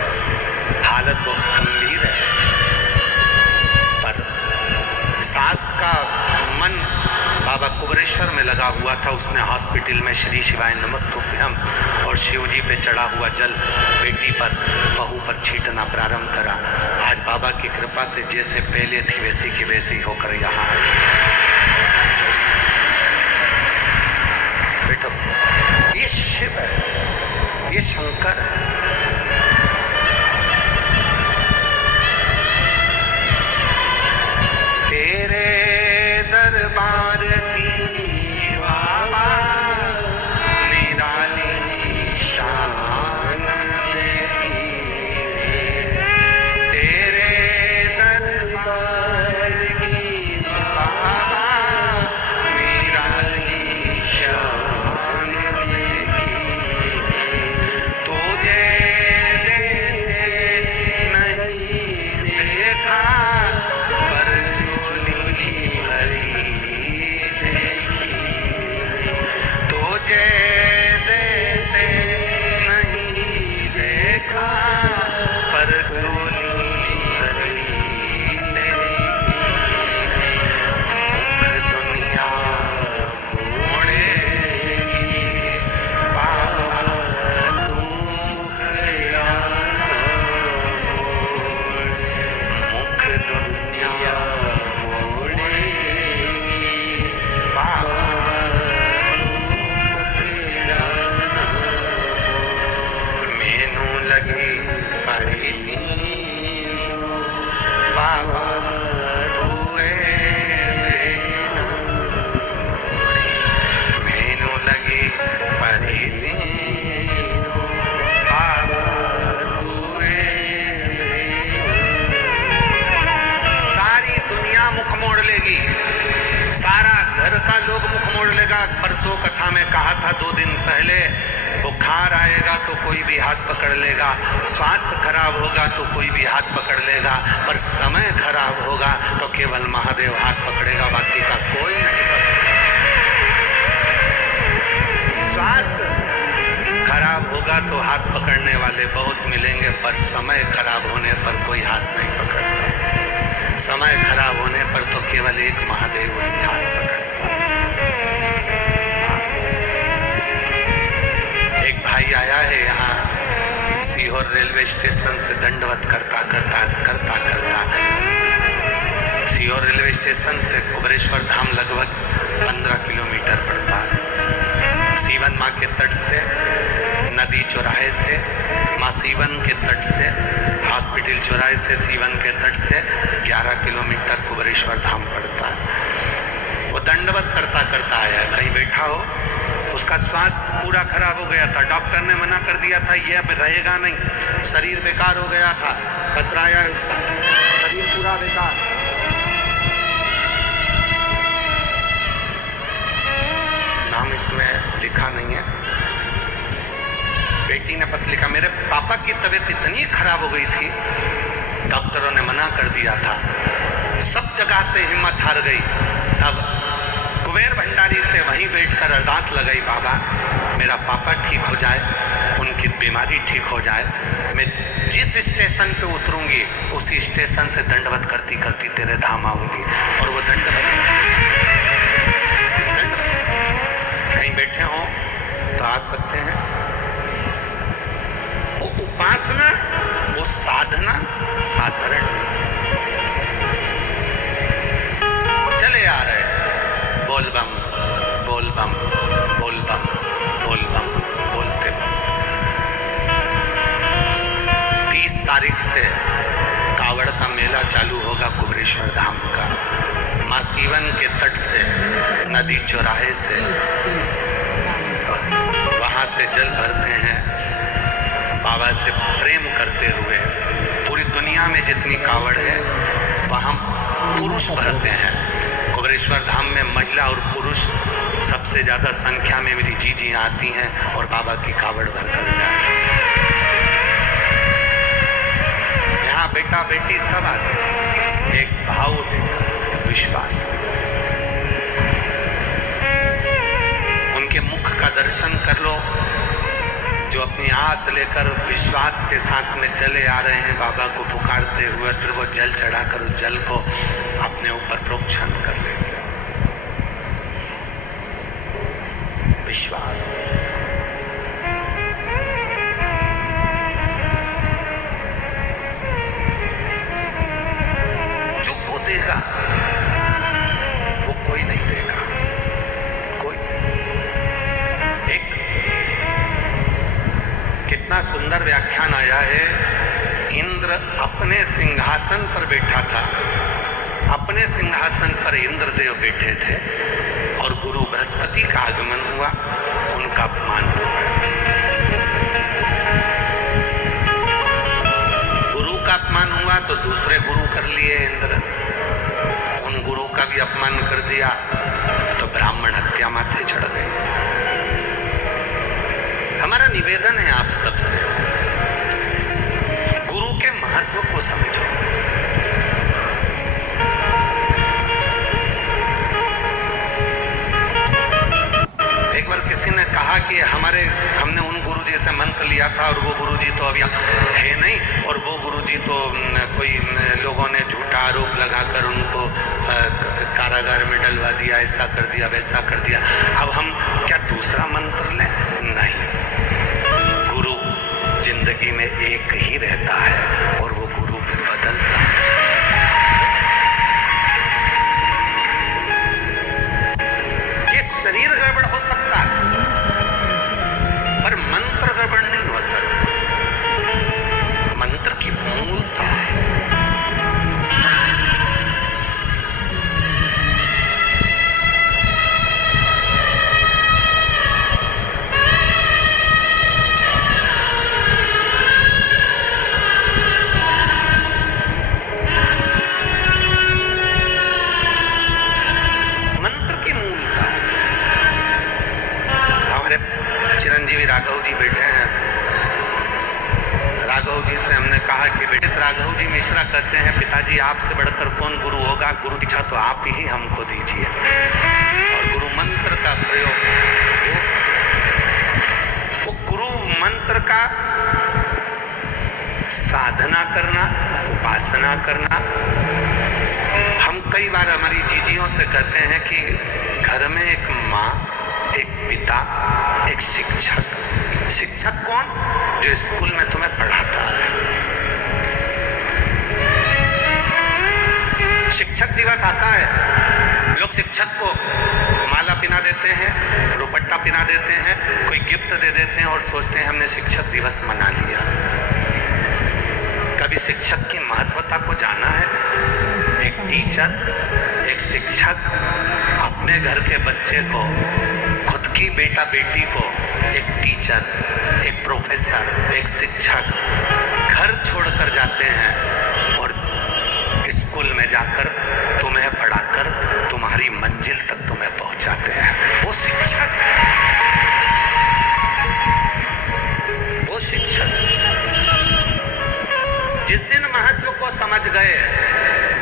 हालत बहुत गंभीर है। पर सास का मन बाबा कुबरेश्वर में लगा हुआ था। उसने हॉस्पिटल में श्री शिवाय नमस्तुभ्यम और शिव जी पे चढ़ा हुआ जल बेटी पर, बहू पर छींटना प्रारंभ करा। आज बाबा की कृपा से जैसे पहले थी वैसी की वैसी होकर यहाँ आई। बेटो, ये शिव है, ये शंकर है। तेरे दरबार की बाबा निराली शान देखी, तेरे दरबार की बाबा निराली शान देखी। तुझे नहीं देखा पर झोली भरी देखी। तुझे देते नहीं देखा पर झोली भरी देखी। मुख दुनिया मोड़ेगी बाबा तू मुखड़ा मुख दुनिया मोड़ेगी बाबा मैनू लगे परी बाबा तूए मैनू लगे परी बाबा तूए। सारी दुनिया मुख मोड़ लेगी, सारा घर का लोग मुख मोड़ लेगा। परसों कथा में कहा था 2 दिन पहले, बुखार आएगा तो कोई भी हाथ पकड़ लेगा, स्वास्थ्य खराब होगा तो कोई भी हाथ पकड़ लेगा, पर समय खराब होगा तो केवल महादेव हाथ पकड़ेगा, बाकी का कोई नहीं पकड़ेगा। स्वास्थ्य खराब होगा तो हाथ पकड़ने वाले बहुत मिलेंगे, पर समय खराब होने पर कोई हाथ नहीं पकड़ता। समय खराब होने पर तो केवल एक महादेव ही हाथ पकड़ता। एक भाई आया है यहाँ सीहोर रेलवे स्टेशन से दंडवत करता सीहोर रेलवे स्टेशन से कुबरेश्वर धाम लगभग 15 किलोमीटर पड़ता है। सीवन माँ के तट से, नदी चौराहे से, माँ सीवन के तट से, हॉस्पिटल चौराहे से सीवन के तट से 11 किलोमीटर कुबरेश्वर धाम पड़ता है। वो दंडवत करता आया है। कहीं बैठा हो, उसका स्वास्थ्य पूरा खराब हो गया था, डॉक्टर ने मना कर दिया था ये अब रहेगा नहीं, शरीर बेकार हो गया था, कतराया है उसका शरीर पूरा बेकार। नाम इसमें लिखा नहीं है। बेटी ने पत्र लिखा, मेरे पापा की तबीयत इतनी खराब हो गई थी, डॉक्टरों ने मना कर दिया था, सब जगह से हिम्मत हार गई। तब कुबेर भंडारी से वहीं बैठकर अरदास लगाई, बाबा मेरा पापा ठीक हो जाए, उनकी बीमारी ठीक हो जाए, मैं जिस स्टेशन पे उतरूंगी उसी स्टेशन से दंडवत करती करती तेरे धाम आऊंगी। और वो दंडवत कहीं बैठे हो तो आ सकते हैं। वो उपासना, वो साधना साधारण चले आ रहे, बोल बम बोल बम बोल बम बोल बम बोलते बम। 30 तारीख से कावड़ का मेला चालू होगा कुबरेश्वर धाम का। माँ सीवन के तट से, नदी चौराहे से, वहाँ से जल भरते हैं, बाबा से प्रेम करते हुए। पूरी दुनिया में जितनी कावड़ है वहाँ पुरुष भरते हैं। कुबेरेश्वर धाम में महिला और पुरुष सबसे ज्यादा संख्या में मेरी जीजियां आती हैं और बाबा की कावड़ भर कर जाती हैं। यहाँ बेटा बेटी सब आते हैं, एक भाव देकर, विश्वास उनके मुख का दर्शन कर लो, जो अपनी आस लेकर विश्वास के साथ में चले आ रहे हैं बाबा को पुकारते हुए, फिर वो जल चढ़ाकर उस जल को अपने ऊपर प्रोक्षण कर लेते हैं। विश्वास जो वो देगा वो कोई नहीं देगा। कोई एक कितना सुंदर व्याख्यान आया है। इंद्र अपने सिंहासन पर बैठा था, अपने सिंहासन पर इंद्रदेव बैठे थे और गुरु बृहस्पति का आगमन हुआ, उनका अपमान हुआ। गुरु का अपमान हुआ तो दूसरे गुरु कर लिए इंद्र ने, उन गुरु का भी अपमान कर दिया तो ब्राह्मण हत्या माथे चढ़ गई। हमारा निवेदन है आप सबसे, गुरु के महत्व को समझो। एक बार किसी ने कहा कि हमने उन गुरुजी से मंत्र लिया था और वो गुरुजी तो अभी है नहीं, और वो गुरुजी तो कोई लोगों ने झूठा आरोप लगाकर उनको कारागार में डलवा दिया, ऐसा कर दिया वैसा कर दिया। अब हम क्या दूसरा मंत्र लें? नहीं, गुरु जिंदगी में एक ही रहता है और वो गुरु फिर बदलता है। ये शरीर गड़बड़ हो सकता है पर मंत्र गड़बड़ नहीं हो सकता। मंत्र की मूलता है। चिरंजीवी राघव जी बैठे हैं। राघव जी से हमने कहा कि बेटे, राघव जी मिश्रा कहते हैं पिताजी आपसे बढ़कर कौन गुरु होगा, गुरु दीक्षा तो आप ही हमको दीजिए। और गुरु मंत्र का प्रयोग, वो गुरु मंत्र का साधना करना, उपासना करना। हम कई बार हमारी जीजियों से कहते हैं कि घर में एक माँ, एक पिता, एक शिक्षक। शिक्षक कौन? जो स्कूल में तुम्हें पढ़ाता है। शिक्षक दिवस आता है, लोग शिक्षक को माला पिना देते हैं, रुपट्टा पिना देते हैं, कोई गिफ्ट दे देते हैं और सोचते हैं हमने शिक्षक दिवस मना लिया। कभी शिक्षक की महत्वता को जाना है? एक टीचर, एक शिक्षक अपने घर के बच्चे को, खुद की बेटा बेटी को, एक टीचर, एक प्रोफेसर, एक शिक्षक घर छोड़कर जाते हैं और स्कूल में जाकर तुम्हें पढ़ाकर तुम्हारी मंजिल तक तुम्हें पहुंचाते हैं। वो शिक्षक, वो शिक्षक जिस दिन महत्व को समझ गए,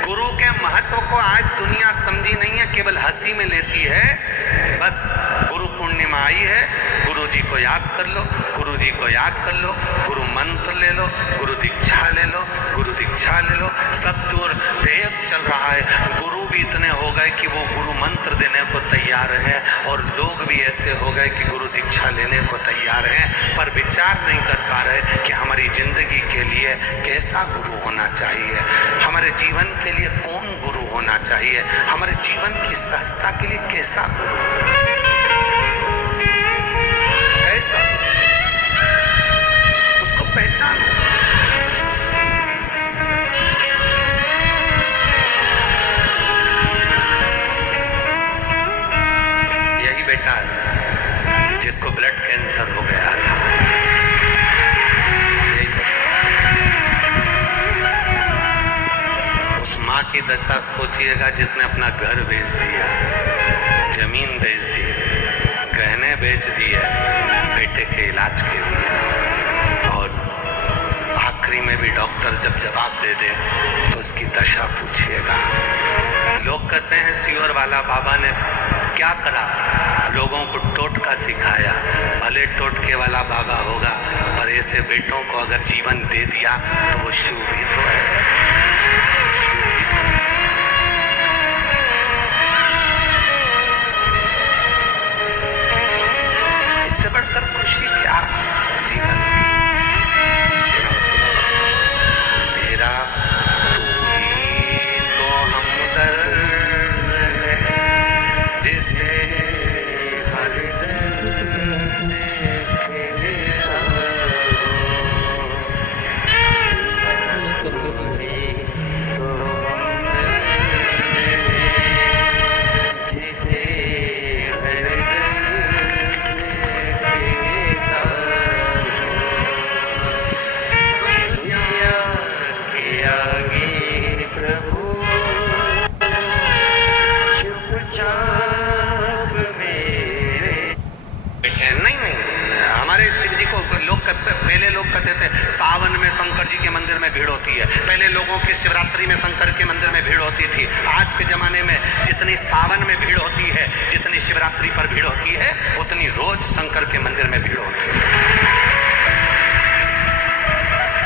गुरु के महत्व को आज दुनिया समझी नहीं है, केवल हंसी में लेती है। बस गुरु पूर्णिमा आई है, गुरु जी को याद कर लो, गुरु जी को याद कर लो, गुरु मंत्र ले लो, गुरु दीक्षा ले लो, गुरु दीक्षा ले लो। सब दूर देव चल रहा है। गुरु भी इतने हो गए कि वो गुरु मंत्र देने को तैयार है और लोग भी ऐसे हो गए कि गुरु दीक्षा लेने को तैयार हैं, पर विचार नहीं कर पा रहे कि हमारी जिंदगी के लिए कैसा गुरु होना चाहिए, हमारे जीवन के लिए कौन गुरु होना चाहिए, हमारे जीवन की सहजता के लिए कैसा गुरु, कैसा, उसको पहचानो। यही बेटा जिसको ब्लड कैंसर हो गया था, उस माँ माँ की दशा सोचिएगा जिसने अपना घर बेच दिया, जमीन बेच दी, गहने बेच दिए बेटे के इलाज के लिए, और आखिरी में भी डॉक्टर जब जवाब दे दे तो उसकी दशा पूछिएगा। लोग कहते हैं सियोर वाला बाबा ने क्या करा, लोगों को टोटका सिखाया। भले टोटके वाला बाबा होगा पर ऐसे बेटों को अगर जीवन दे दिया तो वो शिव भी तो है। इससे बढ़कर खुशी क्या जीवन में। मेरा तू ही तो हमदर्द है जिसे हर दर्द देखेगा तो हमदर्द है जिसे हर दर्द देखेगा। दुनिया के आगे प्रभु चुपचाप मेरे बेटे। नहीं, हमारे शिव जी को लोग पहले लोग कहते थे सावन में शंकर जी के मंदिर में भीड़ होती है, पहले लोगों की शिवरात्रि में शंकर के मंदिर में भीड़ होती थी। आज के जमाने में जितनी सावन में भीड़ होती है, जितनी शिवरात्रि पर भीड़ होती है, उतनी रोज शंकर के मंदिर में भीड़ होती है।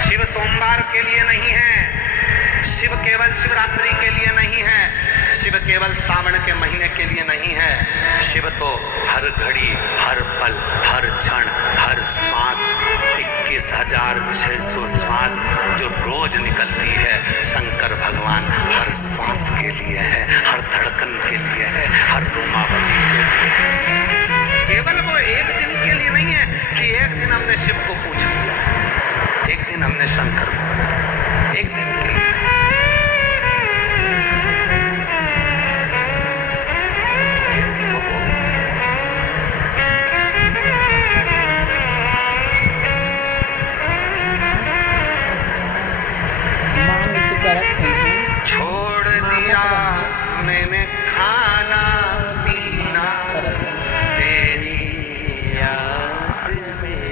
शिव सोमवार के लिए नहीं है, शिव केवल शिवरात्रि के लिए नहीं है, शिव केवल सावन के महीने के लिए नहीं है। शिव तो हर घड़ी, हर पल, हर क्षण, हर श्वास, 21,600 श्वास जो रोज निकलती है, शंकर भगवान हर श्वास के लिए है, हर धड़कन के लिए है, हर रोमावली के लिए। केवल वो एक दिन के लिए नहीं है कि एक दिन हमने शिव को पूछ लिया, एक दिन हमने शंकर को, एक दिन के लिए छोड़ दिया मैंने खाना पीना तेरी याद में,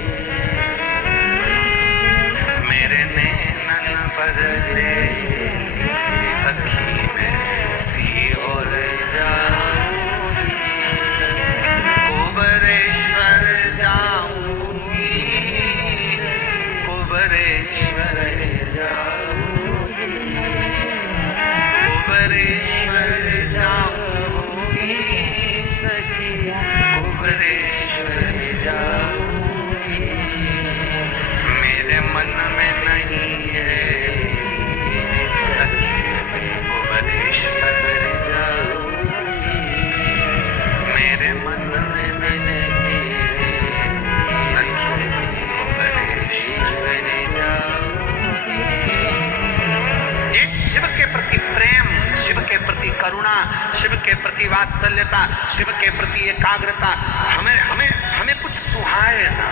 मेरे नैनन बरसे सखी में सियोर जाऊंगी, कुबरेश्वर जाऊंगी, कुबरेश्वर जाऊंगी, कुबरेश्वर जाऊंगी सखी, कुबरेश्वर जाऊंगी। मेरे मन में नहीं है सखी, कुबरेश्वर जाऊंगी, मेरे मन में नहीं सखी, कुबरेश्वर जाऊंगी। ये शिव के प्रति प्रेम, शिव के प्रति करुणा, शिव के प्रति वात्सल्यता, शिव के प्रति एकाग्रता हमें हमें हमें कुछ सुहाए ना।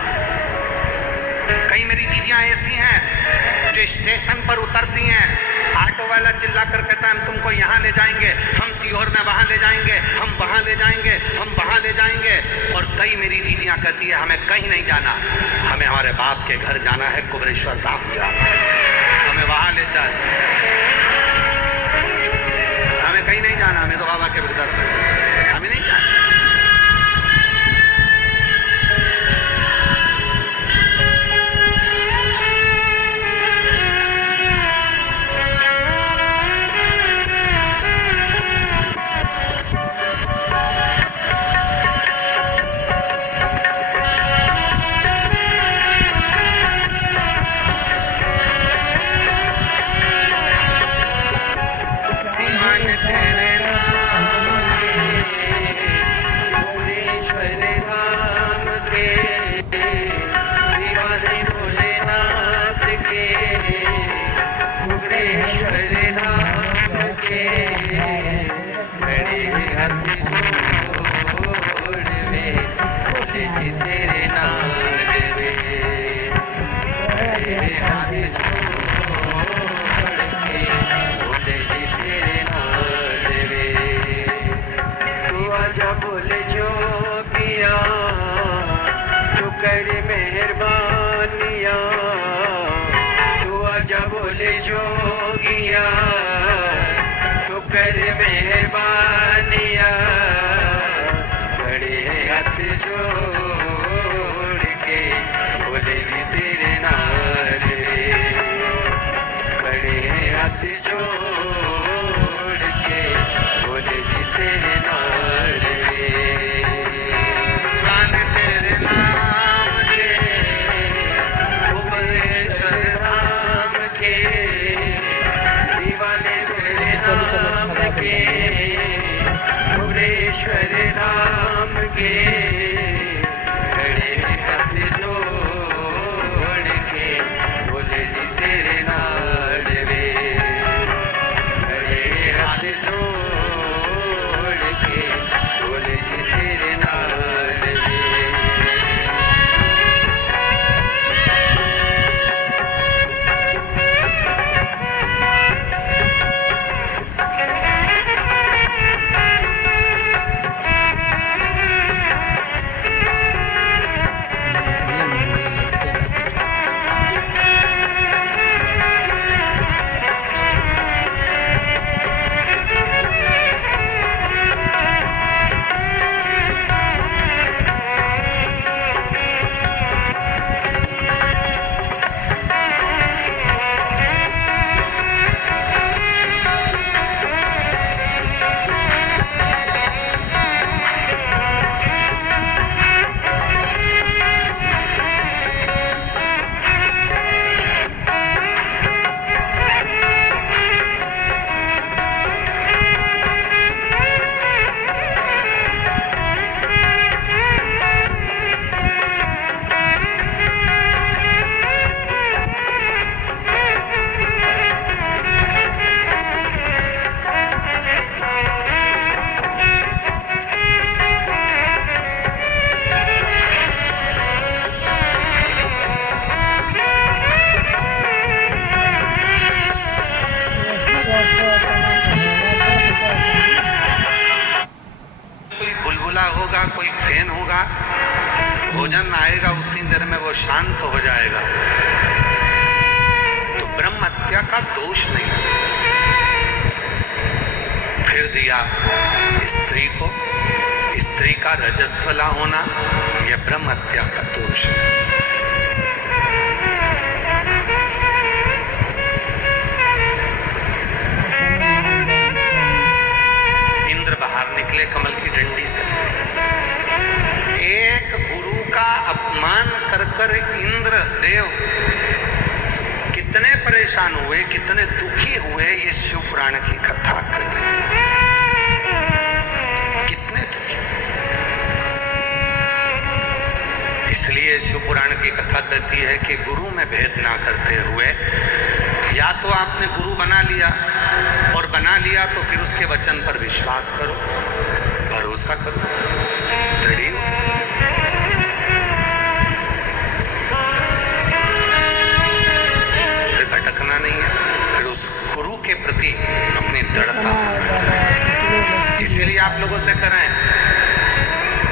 कई मेरी जीजियां ऐसी हैं जो स्टेशन पर उतरती हैं, ऑटो वाला चिल्ला कर कहता है हम तुमको यहाँ ले जाएंगे, हम सीहोर में वहाँ ले जाएंगे, हम वहाँ ले जाएंगे, हम वहाँ ले जाएंगे। और कई मेरी जीजियां कहती है हमें कहीं नहीं जाना, हमें हमारे बाप के घर जाना है, कुबरेश्वर धाम जाना है, हमें वहाँ ले जाए, हमें कहीं नहीं जाना, हमें तो बाबा के दर पर हमें नहीं जाना। मन तेरे हाथ छोड़ के बोले जी तेरे जोगिया तो कर मेहरबानिया खड़े हाथ जोड़ के बोले जी तेरे नाल रे खड़े हाथ जोड़ के बोले जी तेरे नाल रे गाने तेरे नाम के भुवनेश्वर धाम के दीवाने तेरे नाम के भुवनेश्वर धाम के खड़े हाथ जोड़ के बोले जी तेरे नाल रे खड़े हाथ जोड़ के बोले जी तेरे नाल रे कोई बुलबुला होगा, कोई फैन होगा, भोजन आएगा, उतनी देर में वो शांत हो जाएगा। तो ब्रह्म हत्या का दोष नहीं है। फिर दिया स्त्री को, स्त्री का रजस्वला होना यह ब्रह्म हत्या का दोष है। इंद्र बाहर निकले कमल की डंडी से। एक गुरु का अपमान कर कर इंद्र देव कितने परेशान हुए, कितने दुखी हुए, ये शिव पुराण की कथा कर रहे हैं। कितने दुखी। इसलिए शिव पुराण की कथा कहती है कि गुरु में भेद ना करते हुए, या तो आपने गुरु बना लिया, और बना लिया तो फिर उसके वचन पर विश्वास करो, भरोसा करो, दृढ़ हो। फिर भटकना नहीं है, फिर उस गुरु के प्रति अपनी दृढ़ता होना चाहिए। इसीलिए आप लोगों से कह रहे हैं,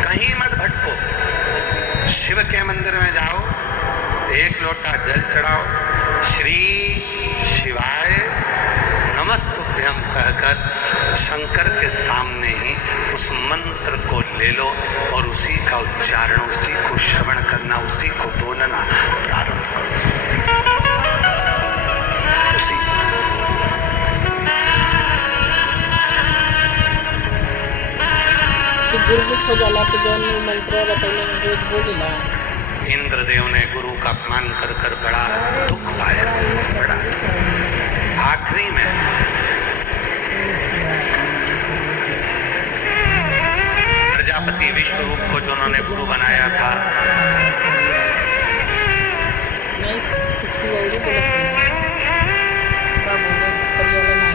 कहीं मत भटको। शिव के मंदिर में जाओ, एक लोटा जल चढ़ाओ, श्री शिवाय नमस्तुभ्यं कहकर शंकर के सामने ही उस मंत्र को ले लो और उसी का उच्चारण, उसी को श्रवण करना, उसी को बोलना प्रारंभ करो। उसी गुरु को जाला तो जौन मंत्र बतौले रोज बोलिला। इंद्रदेव ने गुरु का अपमान कर कर बड़ा दुख पाया, बड़ा आखिरी में प्रजापति विश्वरूप को जो उन्होंने गुरु बनाया था,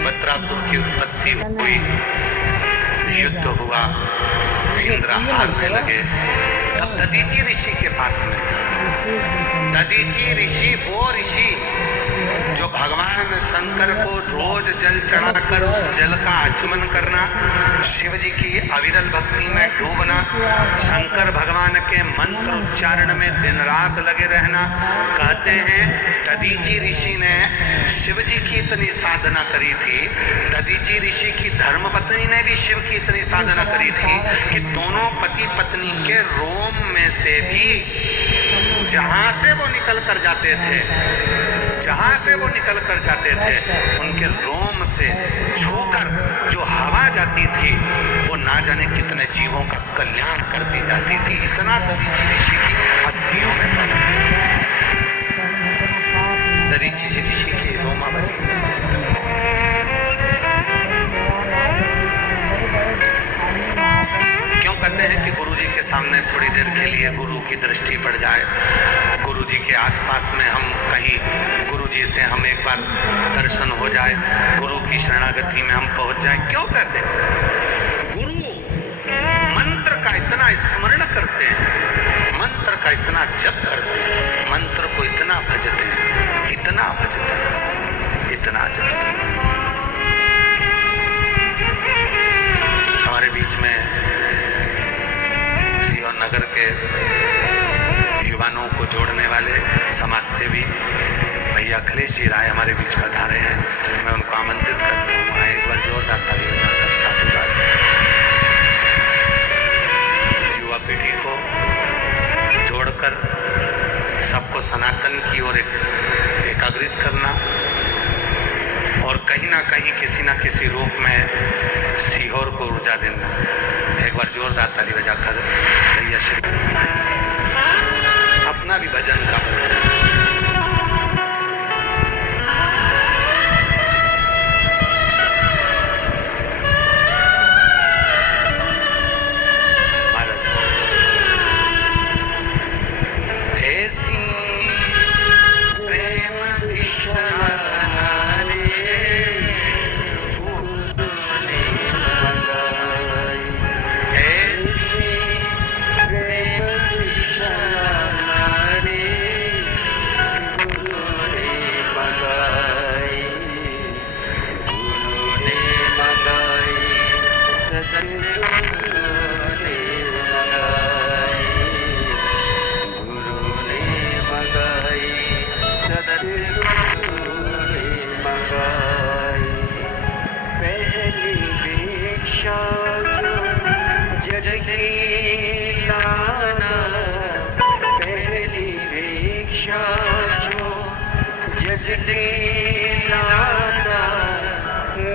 वज्रासुर की उत्पत्ति हुई, युद्ध हुआ, इंद्र हारने लगे। तब दधीची ऋषि के पास में, दधीची ऋषि वो ऋषि जो भगवान शंकर को रोज जल चढ़ाकर उस जल का आचमन करना, शिव जी की अविरल भक्ति में डूबना, शंकर भगवान के मंत्र उच्चारण में दिन रात लगे रहना। कहते हैं दधीची ऋषि ने शिव जी की इतनी साधना करी थी, दधीची ऋषि की धर्मपत्नी ने भी शिव की इतनी साधना करी थी कि दोनों पति पत्नी के रोम में से भी जहां से वो निकल कर जाते थे, जहां से वो निकल कर जाते थे, उनके रोम से छूकर जो हवा जाती थी वो ना जाने कितने जीवों का कल्याण करती जाती थी। इतना दधीची ऋषि की हस्तियों में दधीची ऋषि की रोमावली। क्यों कहते हैं कि गुरु जी के सामने थोड़ी देर के लिए गुरु की दृष्टि पड़ जाए, गुरु जी के आसपास में हम कहीं गुरु जी से हम एक बार दर्शन हो जाए, गुरु की शरणागति में हम पहुंच जाए। क्यों कहते हैं? गुरु मंत्र का इतना स्मरण करते हैं, मंत्र का इतना जप करते हैं, मंत्र को इतना भजते हैं, इतना भजते हैं, इतना जपते हैं। हमारे बीच में सीहोर नगर के युवाओं को जोड़ने वाले समाज सेवी भैया अखिलेश जी राय हमारे बीच पधारे हैं। मैं उनको आमंत्रित करता हूँ, आए एक बार जोरदार ताली बजाकर साधुवाद। युवा पीढ़ी को जोड़कर सबको सनातन की ओर एकाग्रित करना और कहीं ना कहीं किसी ना किसी रूप में सीहोर को ऊर्जा देना। एक बार जोरदार ताली बजाकर भैया श्री अपना भी भजन का ऐसी प्रेम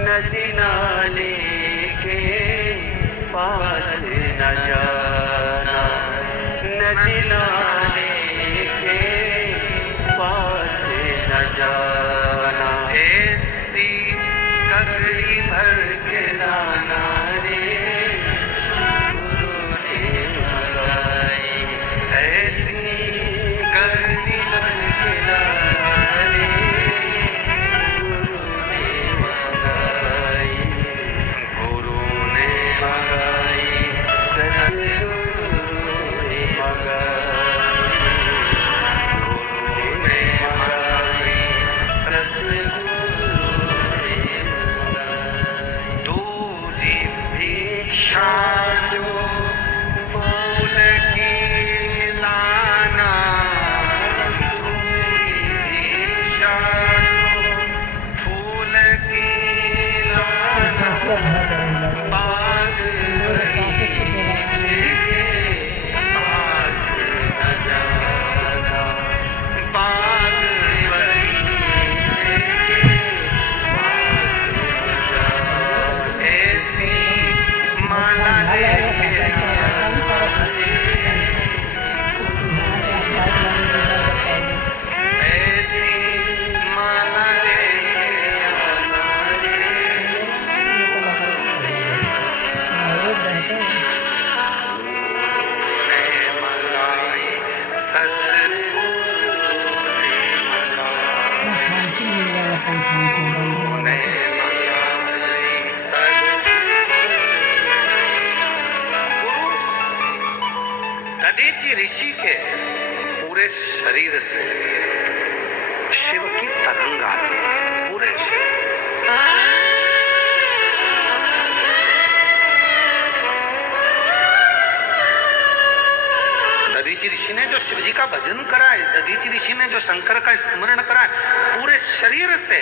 नदी नाले के पास न जाना, नदी नाले के पास न जाना। ऐसी कगरी भर के लाना रे गुरु ने मंगाई, ऐसी कगरी भर के लाना रे दधीची ऋषि के पूरे शरीर से शिव की तरंग आती थी पूरे शरीर। दधीचि ऋषि ने जो शिव जी का भजन कराए, दधीचि ऋषि ने जो शंकर का स्मरण कराए, पूरे शरीर से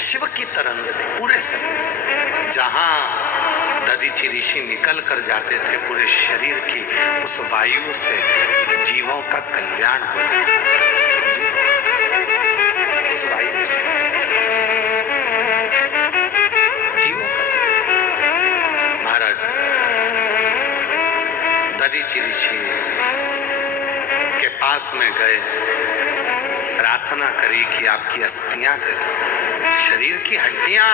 शिव की तरंग थी, पूरे शरीर। जहां दधीचि ऋषि निकल कर जाते थे, पूरे शरीर की उस वायु से जीवों का कल्याण हो जाता था। उस वायु से जीवों का। महाराज दधीचि ऋषि के पास में गए, प्रार्थना करी कि आपकी अस्थियां दे दो, शरीर की हड्डियां।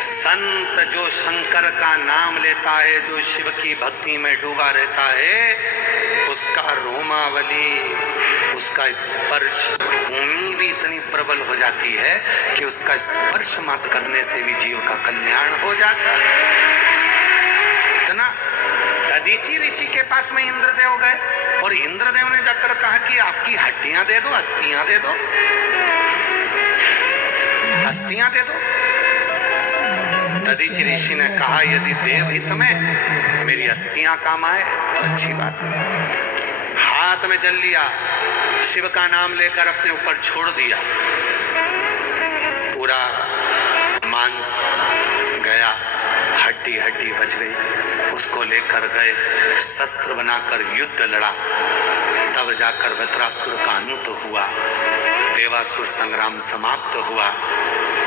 संत जो शंकर का नाम लेता है, जो शिव की भक्ति में डूबा रहता है, उसका रोमावली, उसका स्पर्श, भूमि भी इतनी प्रबल हो जाती है कि उसका स्पर्श मत करने से भी जीव का कल्याण हो जाता है। इतना दधीचि ऋषि के पास में इंद्रदेव गए और इंद्रदेव ने जाकर कहा कि आपकी हड्डियां दे दो, अस्थियां दे दो, अस्थियां दे दो। दधीचि ऋषि ने कहा यदि देवहित में मेरी अस्थियां काम आए तो अच्छी बात है। हाथ में जल लिया, शिव का नाम लेकर अपने ऊपर छोड़ दिया, पूरा मांस गया, हड्डी हड्डी बच गई। उसको लेकर गए, शस्त्र बनाकर युद्ध लड़ा, तब जाकर वृत्रासुर का अंत हुआ, देवासुर संग्राम समाप्त हुआ।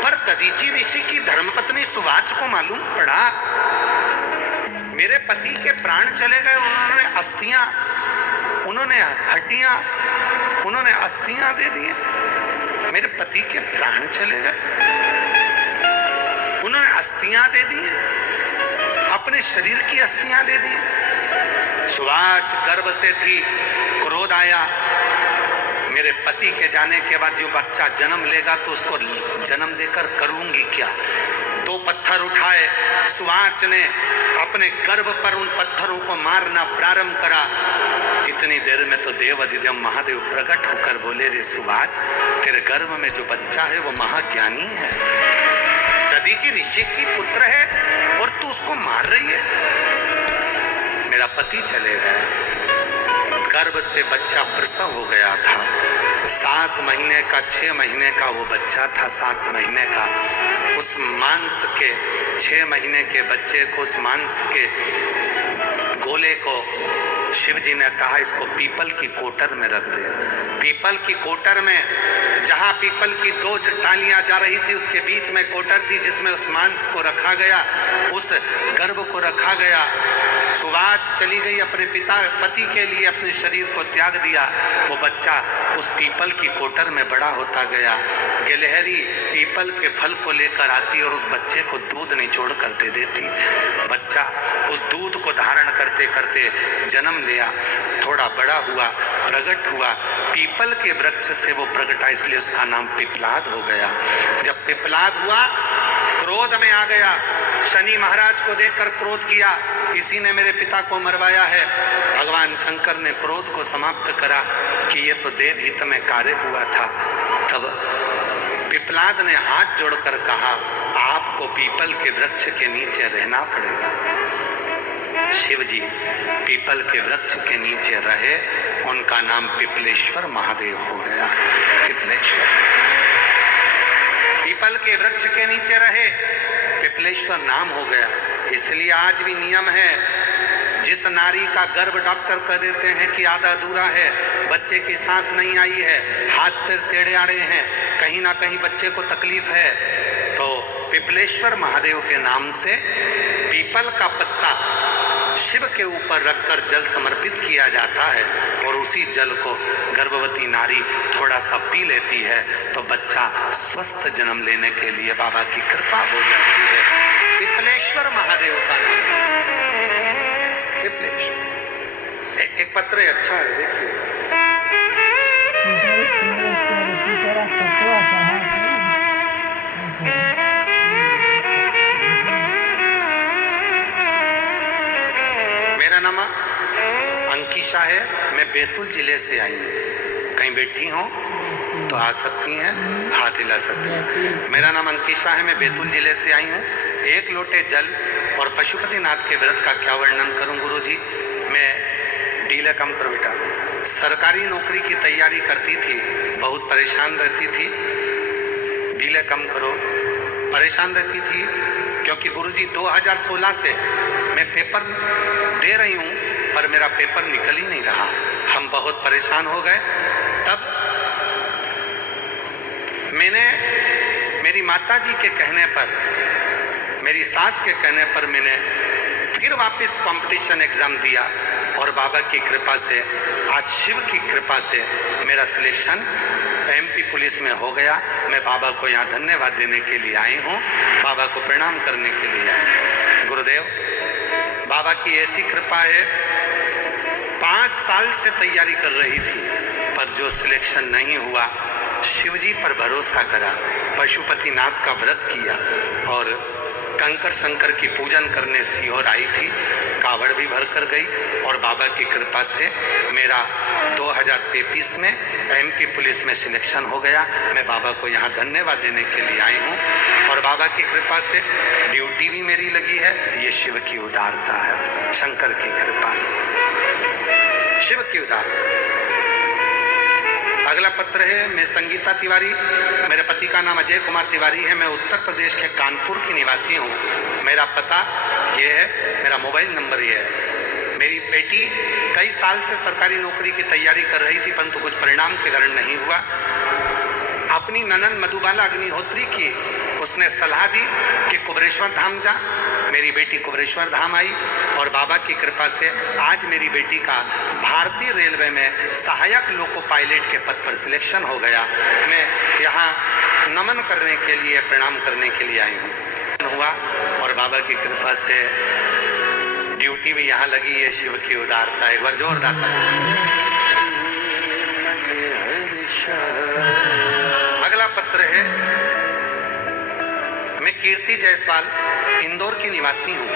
पर दधीचि ऋषि की धर्मपत्नी सुवाच को मालूम पड़ा मेरे पति के प्राण चले गए, उन्होंने अस्थियां, उन्होंने हड्डियां, उन्होंने अस्थियां दे दी, मेरे पति के प्राण चले गए, उन्होंने अस्थियां दे दी, अपने शरीर की अस्थियां दे दी। सुवाच गर्भ से थी, क्रोध आया, मेरे पति के जाने के बाद जो बच्चा जन्म लेगा तो उसको जन्म देकर करूंगी क्या। 2 पत्थर उठाए, सुवाच ने अपने गर्भ पर उन पत्थरों को मारना प्रारंभ करा। इतनी देर में तो देव अधिदेव महादेव प्रकट होकर बोले, रे सुवाच, तेरे गर्भ में जो बच्चा है वो महाज्ञानी है, दधीचि ऋषि की पुत्र है और तू उसको मार रही है। मेरा पति चले गए, गर्भ से बच्चा प्रसव हो गया था, 7 महीने का, 6 महीने का वो बच्चा था, 7 महीने का। उस मांस के 6 महीने के बच्चे को, उस मांस के गोले को शिव जी ने कहा इसको पीपल की कोटर में रख दे। पीपल की कोटर में, जहां पीपल की 2 टालियां जा रही थी उसके बीच में कोटर थी जिसमें उस मांस को रखा गया, उस गर्भ को रखा गया। सुवाच चली गई, अपने पति के लिए अपने शरीर को त्याग दिया। वो बच्चा उस पीपल की कोटर में बड़ा होता गया। गिलहरी पीपल के फल को लेकर आती और उस बच्चे को दूध निचोड़ कर दे देती। बच्चा उस दूध को धारण करते करते जन्म लिया, थोड़ा बड़ा हुआ, प्रकट हुआ, पीपल के वृक्ष से वो प्रकटा, इसलिए उसका नाम पिपलाद हो गया। जब पिपलाद हुआ, क्रोध में आ गया, शनि महाराज को देखकर क्रोध किया, इसी ने मेरे पिता को मरवाया है। भगवान शंकर ने क्रोध को समाप्त करा कि ये तो देवहित में कार्य हुआ था। तब पिपलाद ने हाथ जोड़कर कहा, आपको पीपल के वृक्ष के नीचे रहना पड़ेगा। शिव जी पीपल के वृक्ष के नीचे रहे, उनका नाम पिपलेश्वर महादेव हो गया। पिपलेश्वर, पीपल के वृक्ष के नीचे रहे, पिपलेश्वर नाम हो गया। इसलिए आज भी नियम है, जिस नारी का गर्भ डॉक्टर कह देते हैं कि आधा अधूरा है, बच्चे की सांस नहीं आई है, हाथ पैर टेढ़े आड़े हैं, कहीं ना कहीं बच्चे को तकलीफ है, तो पिपलेश्वर महादेव के नाम से पीपल का पत्ता शिव के ऊपर रखकर जल समर्पित किया जाता है और उसी जल को गर्भवती नारी थोड़ा सा पी लेती है तो बच्चा स्वस्थ जन्म लेने के लिए बाबा की कृपा हो जाती है। पिपलेश्वर महादेव का नाम पिपलेश्वर। एक पत्र अच्छा है, देखिए। मेरा नाम अंकिशा है, मैं बैतूल जिले से आई हूँ। कहीं बैठी हो तो आ सकती हैं, हाथ हिला सकती हैं। मेरा नाम अंकिशा है, मैं बैतूल जिले से आई हूँ। एक लोटे जल और पशुपतिनाथ के व्रत का क्या वर्णन करूँ गुरुजी। मैं डीले कम करो बेटा, सरकारी नौकरी की तैयारी करती थी, बहुत परेशान रहती थी। डीले कम करो, परेशान रहती थी क्योंकि गुरुजी 2016 से मैं पेपर दे रही हूँ पर मेरा पेपर निकल ही नहीं रहा। हम बहुत परेशान हो गए। तब मैंने मेरी माताजी के कहने पर, मेरी सास के कहने पर मैंने फिर वापस कंपटीशन एग्जाम दिया और बाबा की कृपा से, आज शिव की कृपा से मेरा सिलेक्शन एमपी पुलिस में हो गया। मैं बाबा को यहाँ धन्यवाद देने के लिए आई हूँ, बाबा को प्रणाम करने के लिए आई। गुरुदेव, बाबा की ऐसी कृपा है, 5 साल से तैयारी कर रही थी पर जो सिलेक्शन नहीं हुआ, शिवजी पर भरोसा करा, पशुपतिनाथ का व्रत किया और कंकर शंकर की पूजन करने सीहोर आई थी, कावड़ भी भर कर गई और बाबा की कृपा से मेरा 2023 में एमपी पुलिस में सिलेक्शन हो गया। मैं बाबा को यहाँ धन्यवाद देने के लिए आई हूँ और बाबा की कृपा से ड्यूटी भी मेरी लगी है। ये शिव की उदारता है, शंकर की कृपा, शिव की उदारता। अगला पत्र है, मैं संगीता तिवारी, मेरे पति का नाम अजय कुमार तिवारी है। मैं उत्तर प्रदेश के कानपुर की निवासी हूँ। मेरा पता ये है, मेरा मोबाइल नंबर ये है। मेरी बेटी कई साल से सरकारी नौकरी की तैयारी कर रही थी परंतु कुछ परिणाम के कारण नहीं हुआ। अपनी ननद मधुबाला अग्निहोत्री की उसने सलाह दी कि कुबरेश्वर धाम जा। मेरी बेटी कुबरेश्वर धाम आई और बाबा की कृपा से आज मेरी बेटी का भारतीय रेलवे में सहायक लोको पायलट के पद पर सिलेक्शन हो गया। मैं यहाँ नमन करने के लिए, प्रणाम करने के लिए आई हूँ हुआ और बाबा की कृपा से ड्यूटी भी यहाँ लगी है। शिव की उदारता, एक बार जोरदार अगला पत्र है, मैं कीर्ति जायसवाल इंदौर की निवासी हूँ।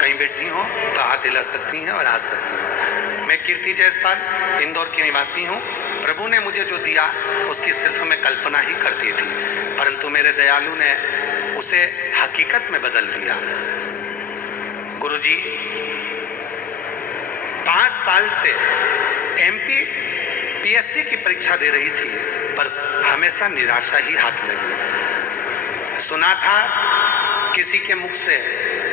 कहीं बैठी हो तो हाथ हिला सकती हैं और आ सकती हैं। मैं कीर्ति जायसवाल इंदौर की निवासी हूँ। प्रभु ने मुझे जो दिया उसकी सिर्फ मैं कल्पना ही करती थी परंतु मेरे दयालु ने उसे हकीकत में बदल दिया। गुरुजी, 5 साल से एमपी पीएससी की परीक्षा दे रही थी पर हमेशा निराशा ही हाथ लगी। सुना था किसी के मुख से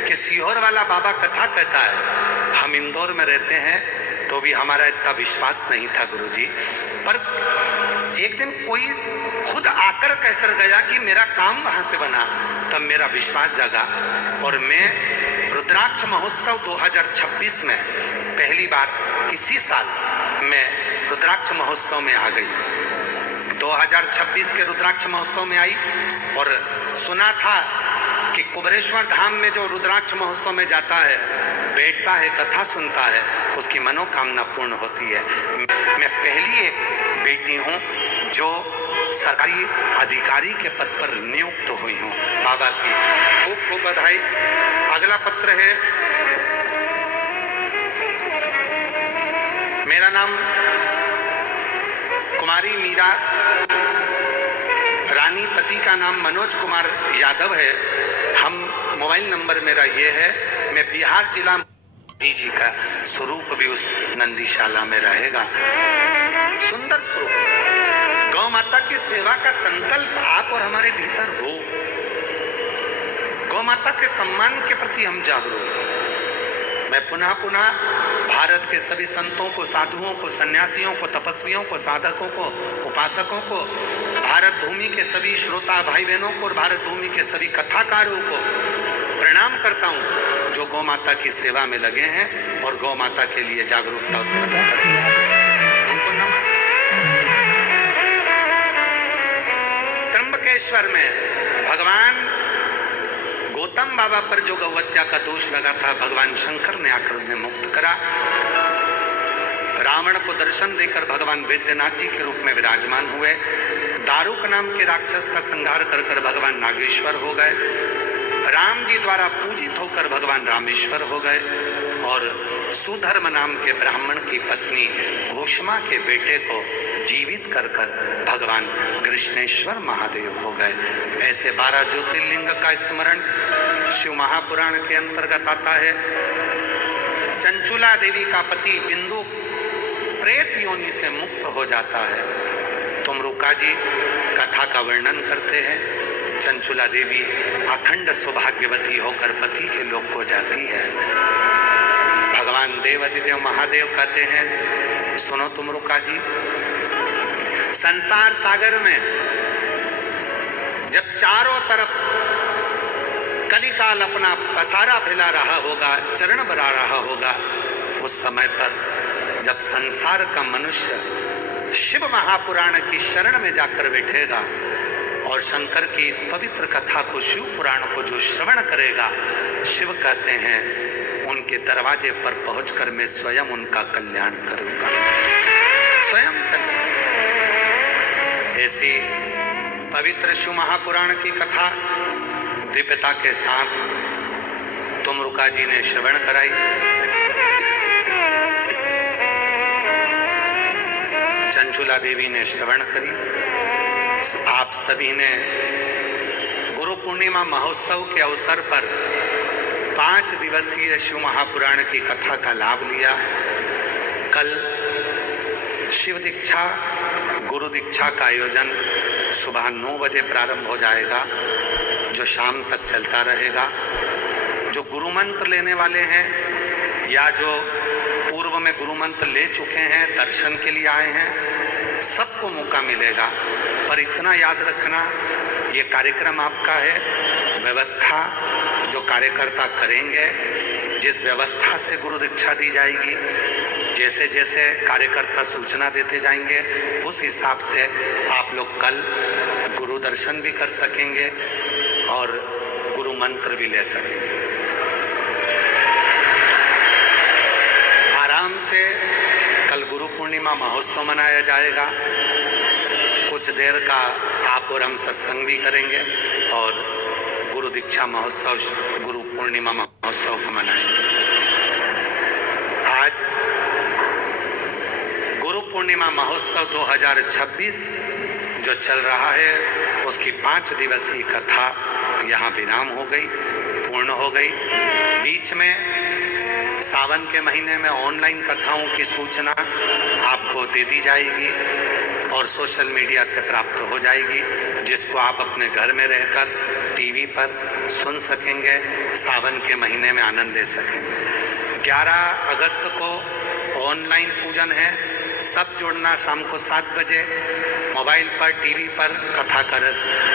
कि सीहोर वाला बाबा कथा कहता है। हम इंदौर में रहते हैं तो भी हमारा इतना विश्वास नहीं था गुरुजी, पर एक दिन कोई खुद आकर कहकर गया कि मेरा काम वहां से बना, तब मेरा विश्वास जागा और मैं रुद्राक्ष महोत्सव 2026 में पहली बार इसी साल मैं रुद्राक्ष महोत्सव में आ गई। 2026 के रुद्राक्ष महोत्सव में आई और सुना था कि कुबरेश्वर धाम में जो रुद्राक्ष महोत्सव में जाता है, बैठता है, कथा सुनता है, उसकी मनोकामना पूर्ण होती है। मैं पहली एक बेटी हूँ जो सरकारी अधिकारी के पद पर नियुक्त हुई हूँ। बाबा की खूब खूब बधाई। अगला पत्र है, मेरा नाम कुमारी मीरा रानी, पति का नाम मनोज कुमार यादव है। हम मोबाइल नंबर मेरा ये है। मैं बिहार जिला जी का स्वरूप भी उस नंदीशाला में रहेगा। सुंदर स्वरूप, गौ माता की सेवा का संकल्प आप और हमारे भीतर हो। गौ माता के सम्मान के प्रति हम जागरूक। मैं पुनः पुनः भारत के सभी संतों को, साधुओं को, सन्यासियों को, तपस्वियों को, साधकों को, उपासकों को, भारत भूमि के सभी श्रोता भाई बहनों को और भारत भूमि के सभी कथाकारों को प्रणाम करता हूँ जो गौ माता की सेवा में लगे हैं और गौ माता के लिए जागरूकता उत्पन्न करते हैं। उनको नमन। त्र्यंबकेश्वर में भगवान गौतम बाबा पर जो गौहत्या का दोष लगा था, भगवान शंकर ने आकर उन्हें मुक्त करा। रावण को दर्शन देकर भगवान वैद्यनाथ जी के रूप में विराजमान हुए। दारुक नाम के राक्षस का संहार कर कर भगवान नागेश्वर हो गए। राम जी द्वारा पूजित होकर भगवान रामेश्वर हो गए। और सुधर्म नाम के ब्राह्मण की पत्नी घोषमा के बेटे को जीवित कर कर भगवान कृष्णेश्वर महादेव हो गए। ऐसे 12 ज्योतिर्लिंग का स्मरण शिव महापुराण के अंतर्गत आता है। चंचुला देवी का पति बिंदु प्रेत योनि से मुक्त हो जाता है। तुमरुका जी कथा का वर्णन करते हैं। चंचुला देवी अखंड सौभाग्यवती होकर पति के लोक को जाती है। भगवान देवाधिदेव महादेव कहते हैं, सुनो तुमरुका जी, संसार सागर में जब चारों तरफ कलिकाल अपना पसारा फैला रहा होगा, चरण बढ़ा रहा होगा, उस समय पर जब संसार का मनुष्य शिव महापुराण की शरण में जाकर बैठेगा और शंकर की इस पवित्र कथा को, शिव पुराण को जो श्रवण करेगा, शिव कहते हैं उनके दरवाजे पर पहुंचकर मैं स्वयं उनका कल्याण करूंगा, स्वयं कल्याण। ऐसी पवित्र शिव महापुराण की कथा दिव्यता के साथ तुमरुका जी ने श्रवण कराई। चंचुला देवी ने श्रवण करी। आप सभी ने गुरु पूर्णिमा महोत्सव के अवसर पर 5 दिवसीय शिव महापुराण की कथा का लाभ लिया। कल शिव दीक्षा, गुरु दीक्षा का आयोजन सुबह 9 बजे प्रारंभ हो जाएगा, जो शाम तक चलता रहेगा। जो गुरु मंत्र लेने वाले हैं या जो पूर्व में गुरु मंत्र ले चुके हैं, दर्शन के लिए आए हैं, सबको मौका मिलेगा। पर इतना याद रखना, ये कार्यक्रम आपका है। व्यवस्था जो कार्यकर्ता करेंगे, जिस व्यवस्था से गुरु दीक्षा दी जाएगी, जैसे जैसे कार्यकर्ता सूचना देते जाएंगे, उस हिसाब से आप लोग कल गुरु दर्शन भी कर सकेंगे और गुरु मंत्र भी ले सकेंगे। आराम से कल गुरु पूर्णिमा महोत्सव मनाया जाएगा। कुछ देर का आप और हम सत्संग भी करेंगे और गुरु दीक्षा महोत्सव, गुरु पूर्णिमा महोत्सव को मनाएंगे। आज गुरु पूर्णिमा महोत्सव 2026 जो चल रहा है, उसकी 5 दिवसीय कथा यहाँ विराम हो गई, पूर्ण हो गई। बीच में सावन के महीने में ऑनलाइन कथाओं की सूचना आपको दे दी जाएगी और सोशल मीडिया से प्राप्त हो जाएगी, जिसको आप अपने घर में रहकर टीवी पर सुन सकेंगे, सावन के महीने में आनंद ले सकेंगे। 11 अगस्त को ऑनलाइन पूजन है। सब जुड़ना शाम को 7 बजे मोबाइल पर, टीवी पर कथा कर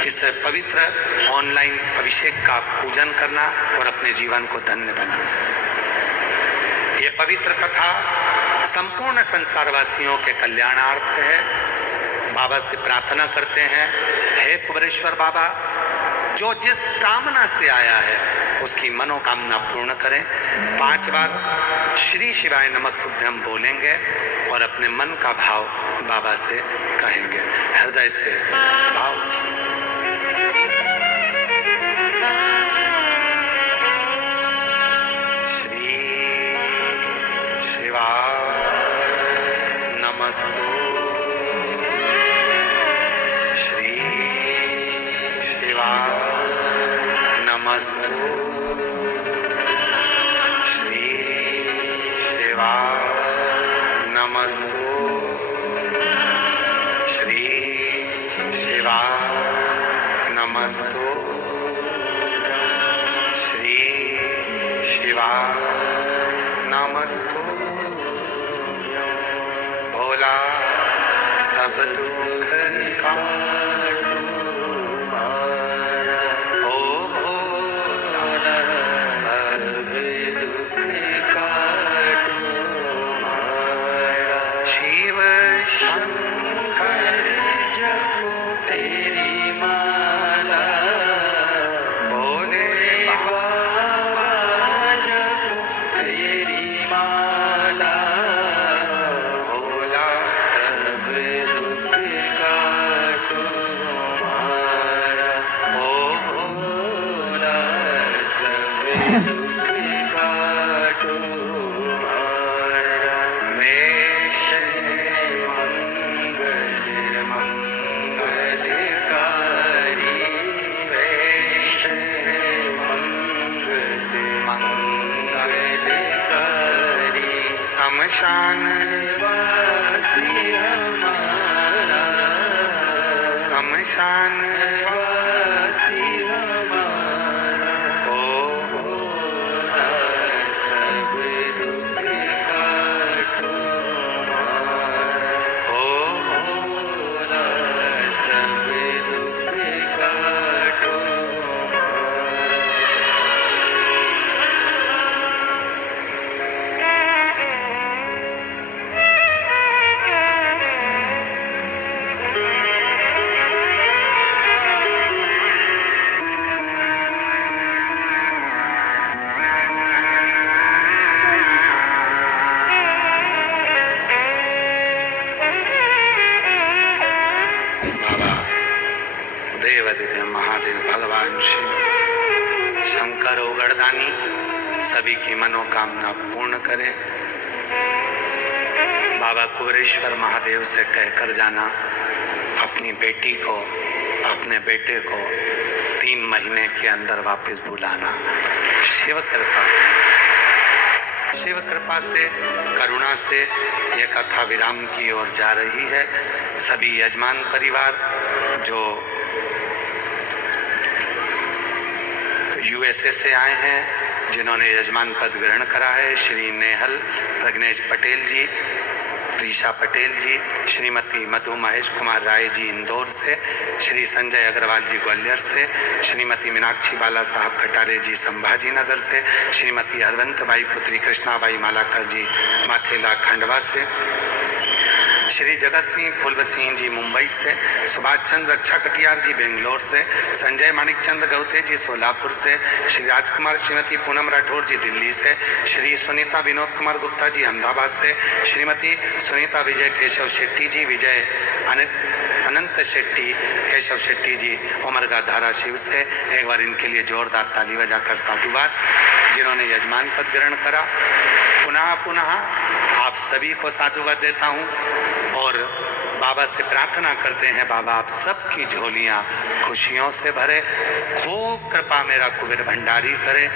इस पवित्र ऑनलाइन अभिषेक का पूजन करना और अपने जीवन को धन्य बनाना। ये पवित्र कथा संपूर्ण संसारवासियों के कल्याणार्थ है। बाबा से प्रार्थना करते हैं, हे कुबेरेश्वर बाबा, जो जिस कामना से आया है उसकी मनोकामना पूर्ण करें। 5 बार श्री शिवाय नमस्तुभ्यम बोलेंगे और अपने मन का भाव बाबा से कहेंगे, हृदय से, भाव से। श्री शिवाय नमस्तु, श्री शिवाय नमस्तु, श्री शिवाय नमस्तु, श्री शिवाय नमस्तु, श्री शिवाय नमस्तु। भोला सब दुख काटू मारा, ओ भोला सब दुख काटू मारा। शिव शंकर जपो तेरी माला, भोले बाबा जपो तेरी माला। भोला सब दुख काटो शमशान वासी हमारा, शमशान वासी हमारा, ओ भोला सब दुख काटो हमारा, ओ भोला सब दुख काटो हमारा। बाबा देवाधिदेव महादेव भगवान शिव शंकर ओगड़दानी सभी की मनोकामना पूर्ण करे। बाबा कुबेरेश्वर महादेव से कहकर जाना अपनी बेटी को, अपने बेटे को 3 महीने के अंदर वापस बुलाना। शिव कृपा, शिव कृपा से, करुणा से ये कथा विराम की ओर जा रही है। सभी यजमान परिवार जो यूएसए से आए हैं, जिन्होंने यजमान पद ग्रहण करा है, श्री नेहल प्रज्ञेश पटेल जी, प्रीशा पटेल जी, श्रीमती मधु महेश कुमार राय जी इंदौर से, श्री संजय अग्रवाल जी ग्वालियर से, श्रीमती मीनाक्षी बाला साहब कटारे जी संभाजी नगर से, श्रीमती हरवंत बाई पुत्री कृष्णाबाई मालाकर जी माथेला खंडवा से, श्री जगत सिंह फुलव सिंह जी मुंबई से, सुभाष चंद्र रक्षा कटियार जी बेंगलोर से, संजय मानिक चंद गौते जी सोलापुर से, श्री राजकुमार श्रीमती पूनम राठौर जी दिल्ली से, श्री सुनीता विनोद कुमार गुप्ता जी अहमदाबाद से, श्रीमती सुनीता विजय केशव शेट्टी जी, विजय अनंत शेट्टी केशव शेट्टी जी उमरगा धाराशिव से। एक बार इनके लिए जोरदार ताली बजाकर साधुवाद, जिन्होंने यजमान पद ग्रहण करा। पुनः पुनः आप सभी को साधुवाद देता हूँ और बाबा से प्रार्थना करते हैं, बाबा आप सबकी झोलियाँ खुशियों से भरे, खूब कृपा मेरा कुबेर भंडारी करे,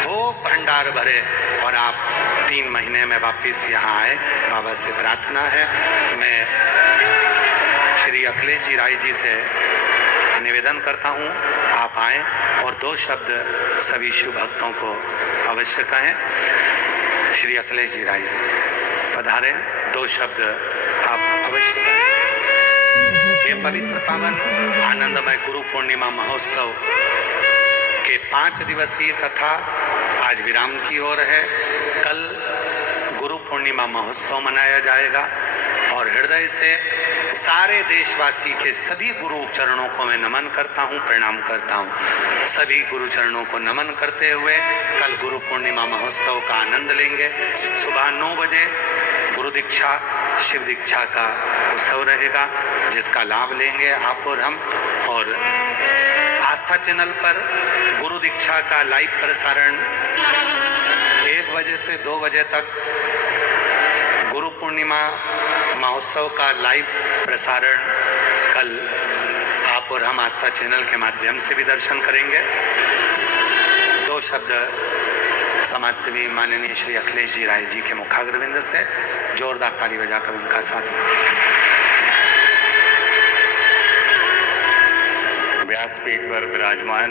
खूब भंडार भरे और आप 3 महीने में वापस यहाँ आए। बाबा से प्रार्थना है। मैं श्री अखिलेश जी राय जी से निवेदन करता हूँ आप आए और 2 शब्द सभी शिव भक्तों को अवश्य कहें। श्री अखिलेश जी राय जी पधारे, 2 शब्द आप अवश्य कहें। ये पवित्र पावन आनंदमय गुरु पूर्णिमा महोत्सव के 5 दिवसीय कथा आज विराम की ओर है। कल गुरु पूर्णिमा महोत्सव मनाया जाएगा और हृदय से सारे देशवासी के सभी गुरु चरणों को मैं नमन करता हूँ, प्रणाम करता हूँ। सभी गुरु चरणों को नमन करते हुए कल गुरु पूर्णिमा महोत्सव का आनंद लेंगे। सुबह 9 बजे गुरु दीक्षा शिव दीक्षा का उत्सव रहेगा, जिसका लाभ लेंगे आप और हम। और आस्था चैनल पर गुरु दीक्षा का लाइव प्रसारण 1 बजे से 2 बजे तक गुरु पूर्णिमा महोत्सव का लाइव प्रसारण कल आप और हम आस्था चैनल के माध्यम से भी दर्शन करेंगे। 2 शब्द समाजसेवी माननीय श्री अखिलेश जी राय जी के मुखाग्रविंद से जोरदार ताली बजाकर उनका साथ। व्यासपीठ पर विराजमान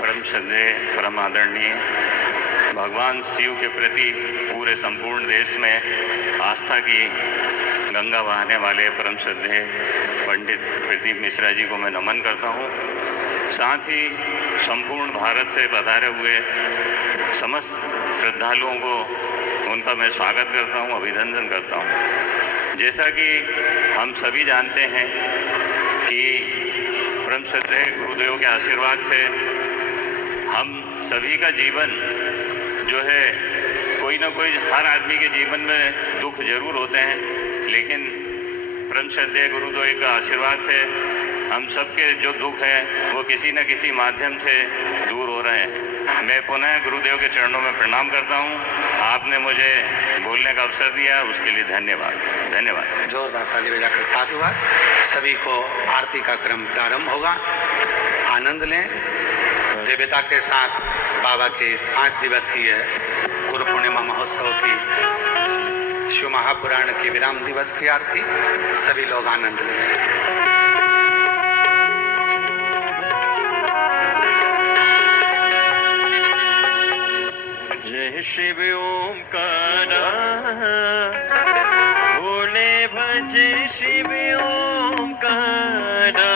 परम श्रद्धेय परम आदरणीय भगवान शिव के प्रति पूरे संपूर्ण देश में आस्था की गंगा बहाने वाले परम श्रद्धेय पंडित प्रदीप मिश्रा जी को मैं नमन करता हूँ। साथ ही संपूर्ण भारत से पधारे हुए समस्त श्रद्धालुओं को उनका मैं स्वागत करता हूँ, अभिनंदन करता हूँ। जैसा कि हम सभी जानते हैं कि परम श्रद्धेय गुरुदेव के आशीर्वाद से हम सभी का जीवन जो है, कोई ना कोई हर आदमी के जीवन में दुख जरूर होते हैं, लेकिन परम श्रद्धेय गुरुदेव के आशीर्वाद से हम सबके जो दुख हैं वो किसी न किसी माध्यम से दूर हो रहे हैं। मैं पुनः गुरुदेव के चरणों में प्रणाम करता हूँ। आपने मुझे बोलने का अवसर दिया, उसके लिए धन्यवाद। धन्यवाद। जोरदार ताली बजाकर साधुवाद। सभी को आरती का क्रम प्रारंभ होगा, आनंद लें। दिव्यता के साथ बाबा के इस 5 दिवसीय गुरु पूर्णिमा महोत्सव की शिव महापुराण के विराम दिवस की आरती सभी लोग आनंद लें। जय शिव ओमकारा भोले भजे शिव ओमकारा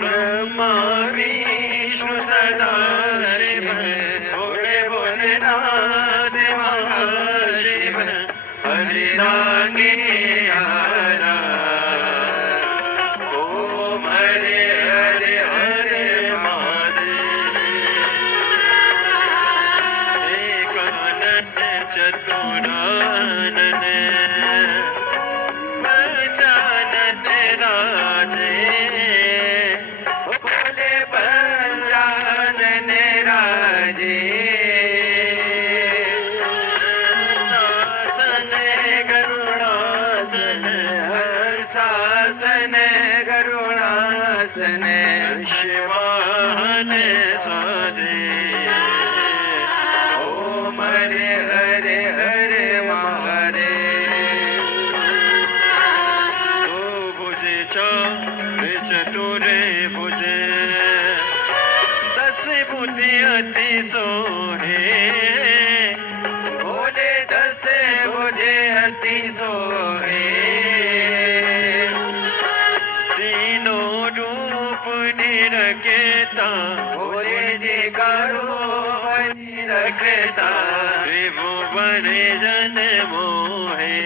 ब्रह्मा विष्णु सदा शिव भोले भोलेनाथ महाशिव हरिदांगे हरा ओम हरे हरे हरे महादेव एकानन चतुरानन पंचानन राजे बोले पंचानन राजे शासन गरुड़ासन शासन गरुड़ासन शिवाहन साजे ओम हरे हरे हरे महादेव दो भुजे चार चतुरे भुजे दस बुद्धि अति सोहे भोले दस भुजे अति सोहे तीनों रूप निरखेता भोले जी का रूप निरखेता त्रिभुवन जन मोहे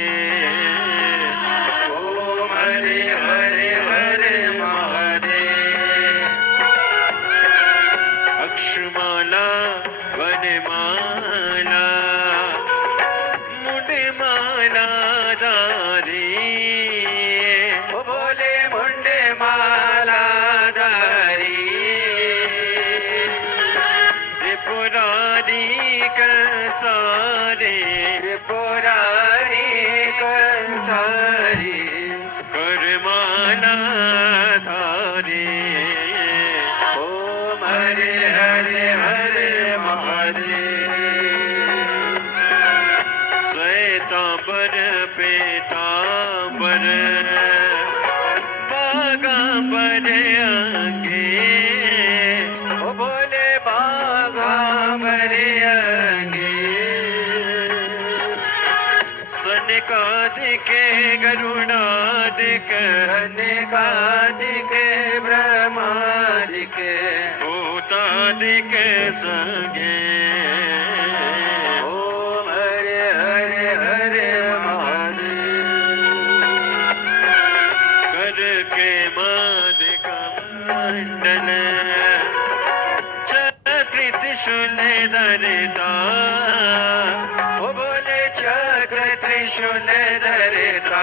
ओम हरे हरे हरे महादेव अक्षमाला वनमाला मुंडमाला धारी बोले मुंडे माला धारी त्रिपुरारी कंसारे त्रिपुरारी कंसारी करमाला धारी ओम हरे हरे हरे महादेव श्वेतांबर पीतांबर बागांबर अंगे ओ बोले बागांबर अंगे सनकादिक गरुड़ादिक सनकादिक ब्रह्मादिक भूतादिक संगे ओम हरे हरे हरे महादेव कर के मादिक मंडल चक्र त्रिशूल धरता ओ बोले चक्र त्रिशूल धरता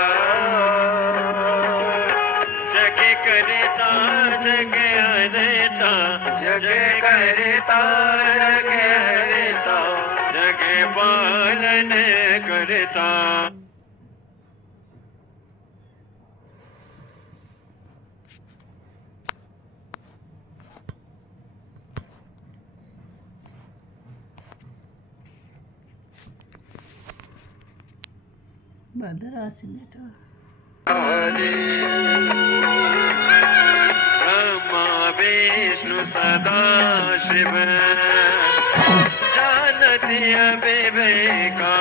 जग करता जग हरता जग करता जग हरता जग पालन करता ब्रह्मा विष्णु सदा शिव जानती अविवेका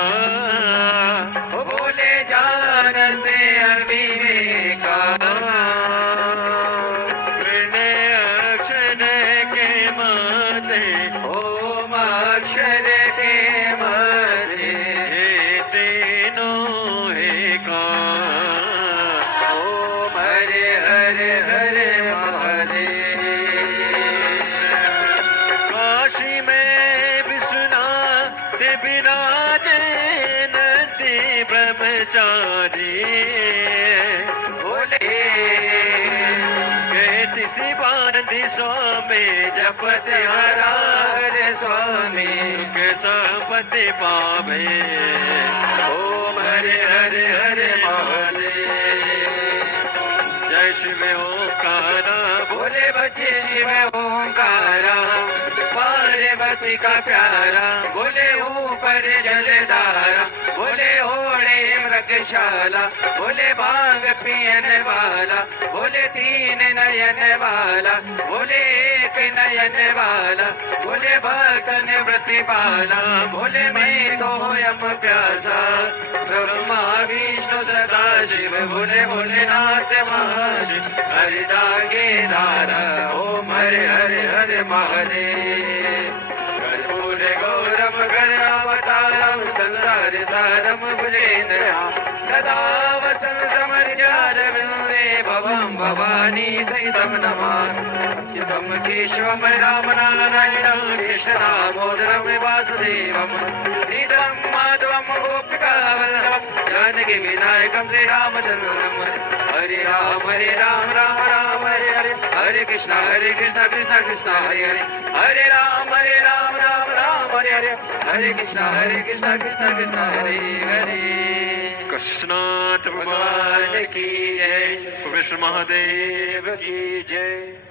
बोले जानते अविवेका प्रणय अक्षर के माते ओम अक्षर के माते ये तीनों एका ओम हरे हरे हरे महादेव काशी में विश्वनाथ विराजे नंदी ब्रह्मचारी बोले कहती सी बारदी स्वामी जपते हरा हरे स्वामी सुख संपत्ति पावे ओम हरे हरे हरे महादेव जय शिव ओंकारा बोले बचे शिव ओंकारा पार्वती ज्योति का प्यारा, बोले ऊपर जलधारा, बोले ओढ़े मृगशाला, बोले भांग पियन वाला, बोले तीन नयन वाला, बोले एक नयन वाला, बोले भक्तन प्रतिपाला, बोले मैं तो यम प्यासा, ब्रह्मा विष्णु सदा शिव, बोले भोलेनाथ महाशिव, हरिदागे धारा, ओम हरे हरे हरे महादेव। कर्पूर गौरम करुणावतारम संसार सारम भुजेन्द्र, सदा वसंतम हृदयारविन्दे भवं भवानी सहितं नमामि। शिवं केशवं राम नारायणं कृष्ण दामोदरं वासुदेवं, श्रीधरं माधवं गोपिकावल्लभं, जानकी विनायकं श्रीरामचन्द्रं। हरे राम राम राम हरे हरे, हरे कृष्ण कृष्ण कृष्ण हरे हरे, हरे राम राम हरे हरे, हरे कृष्ण कृष्ण कृष्ण हरे हरे। कृष्णाथ भगवान की जय, विष्णु महादेव की जय।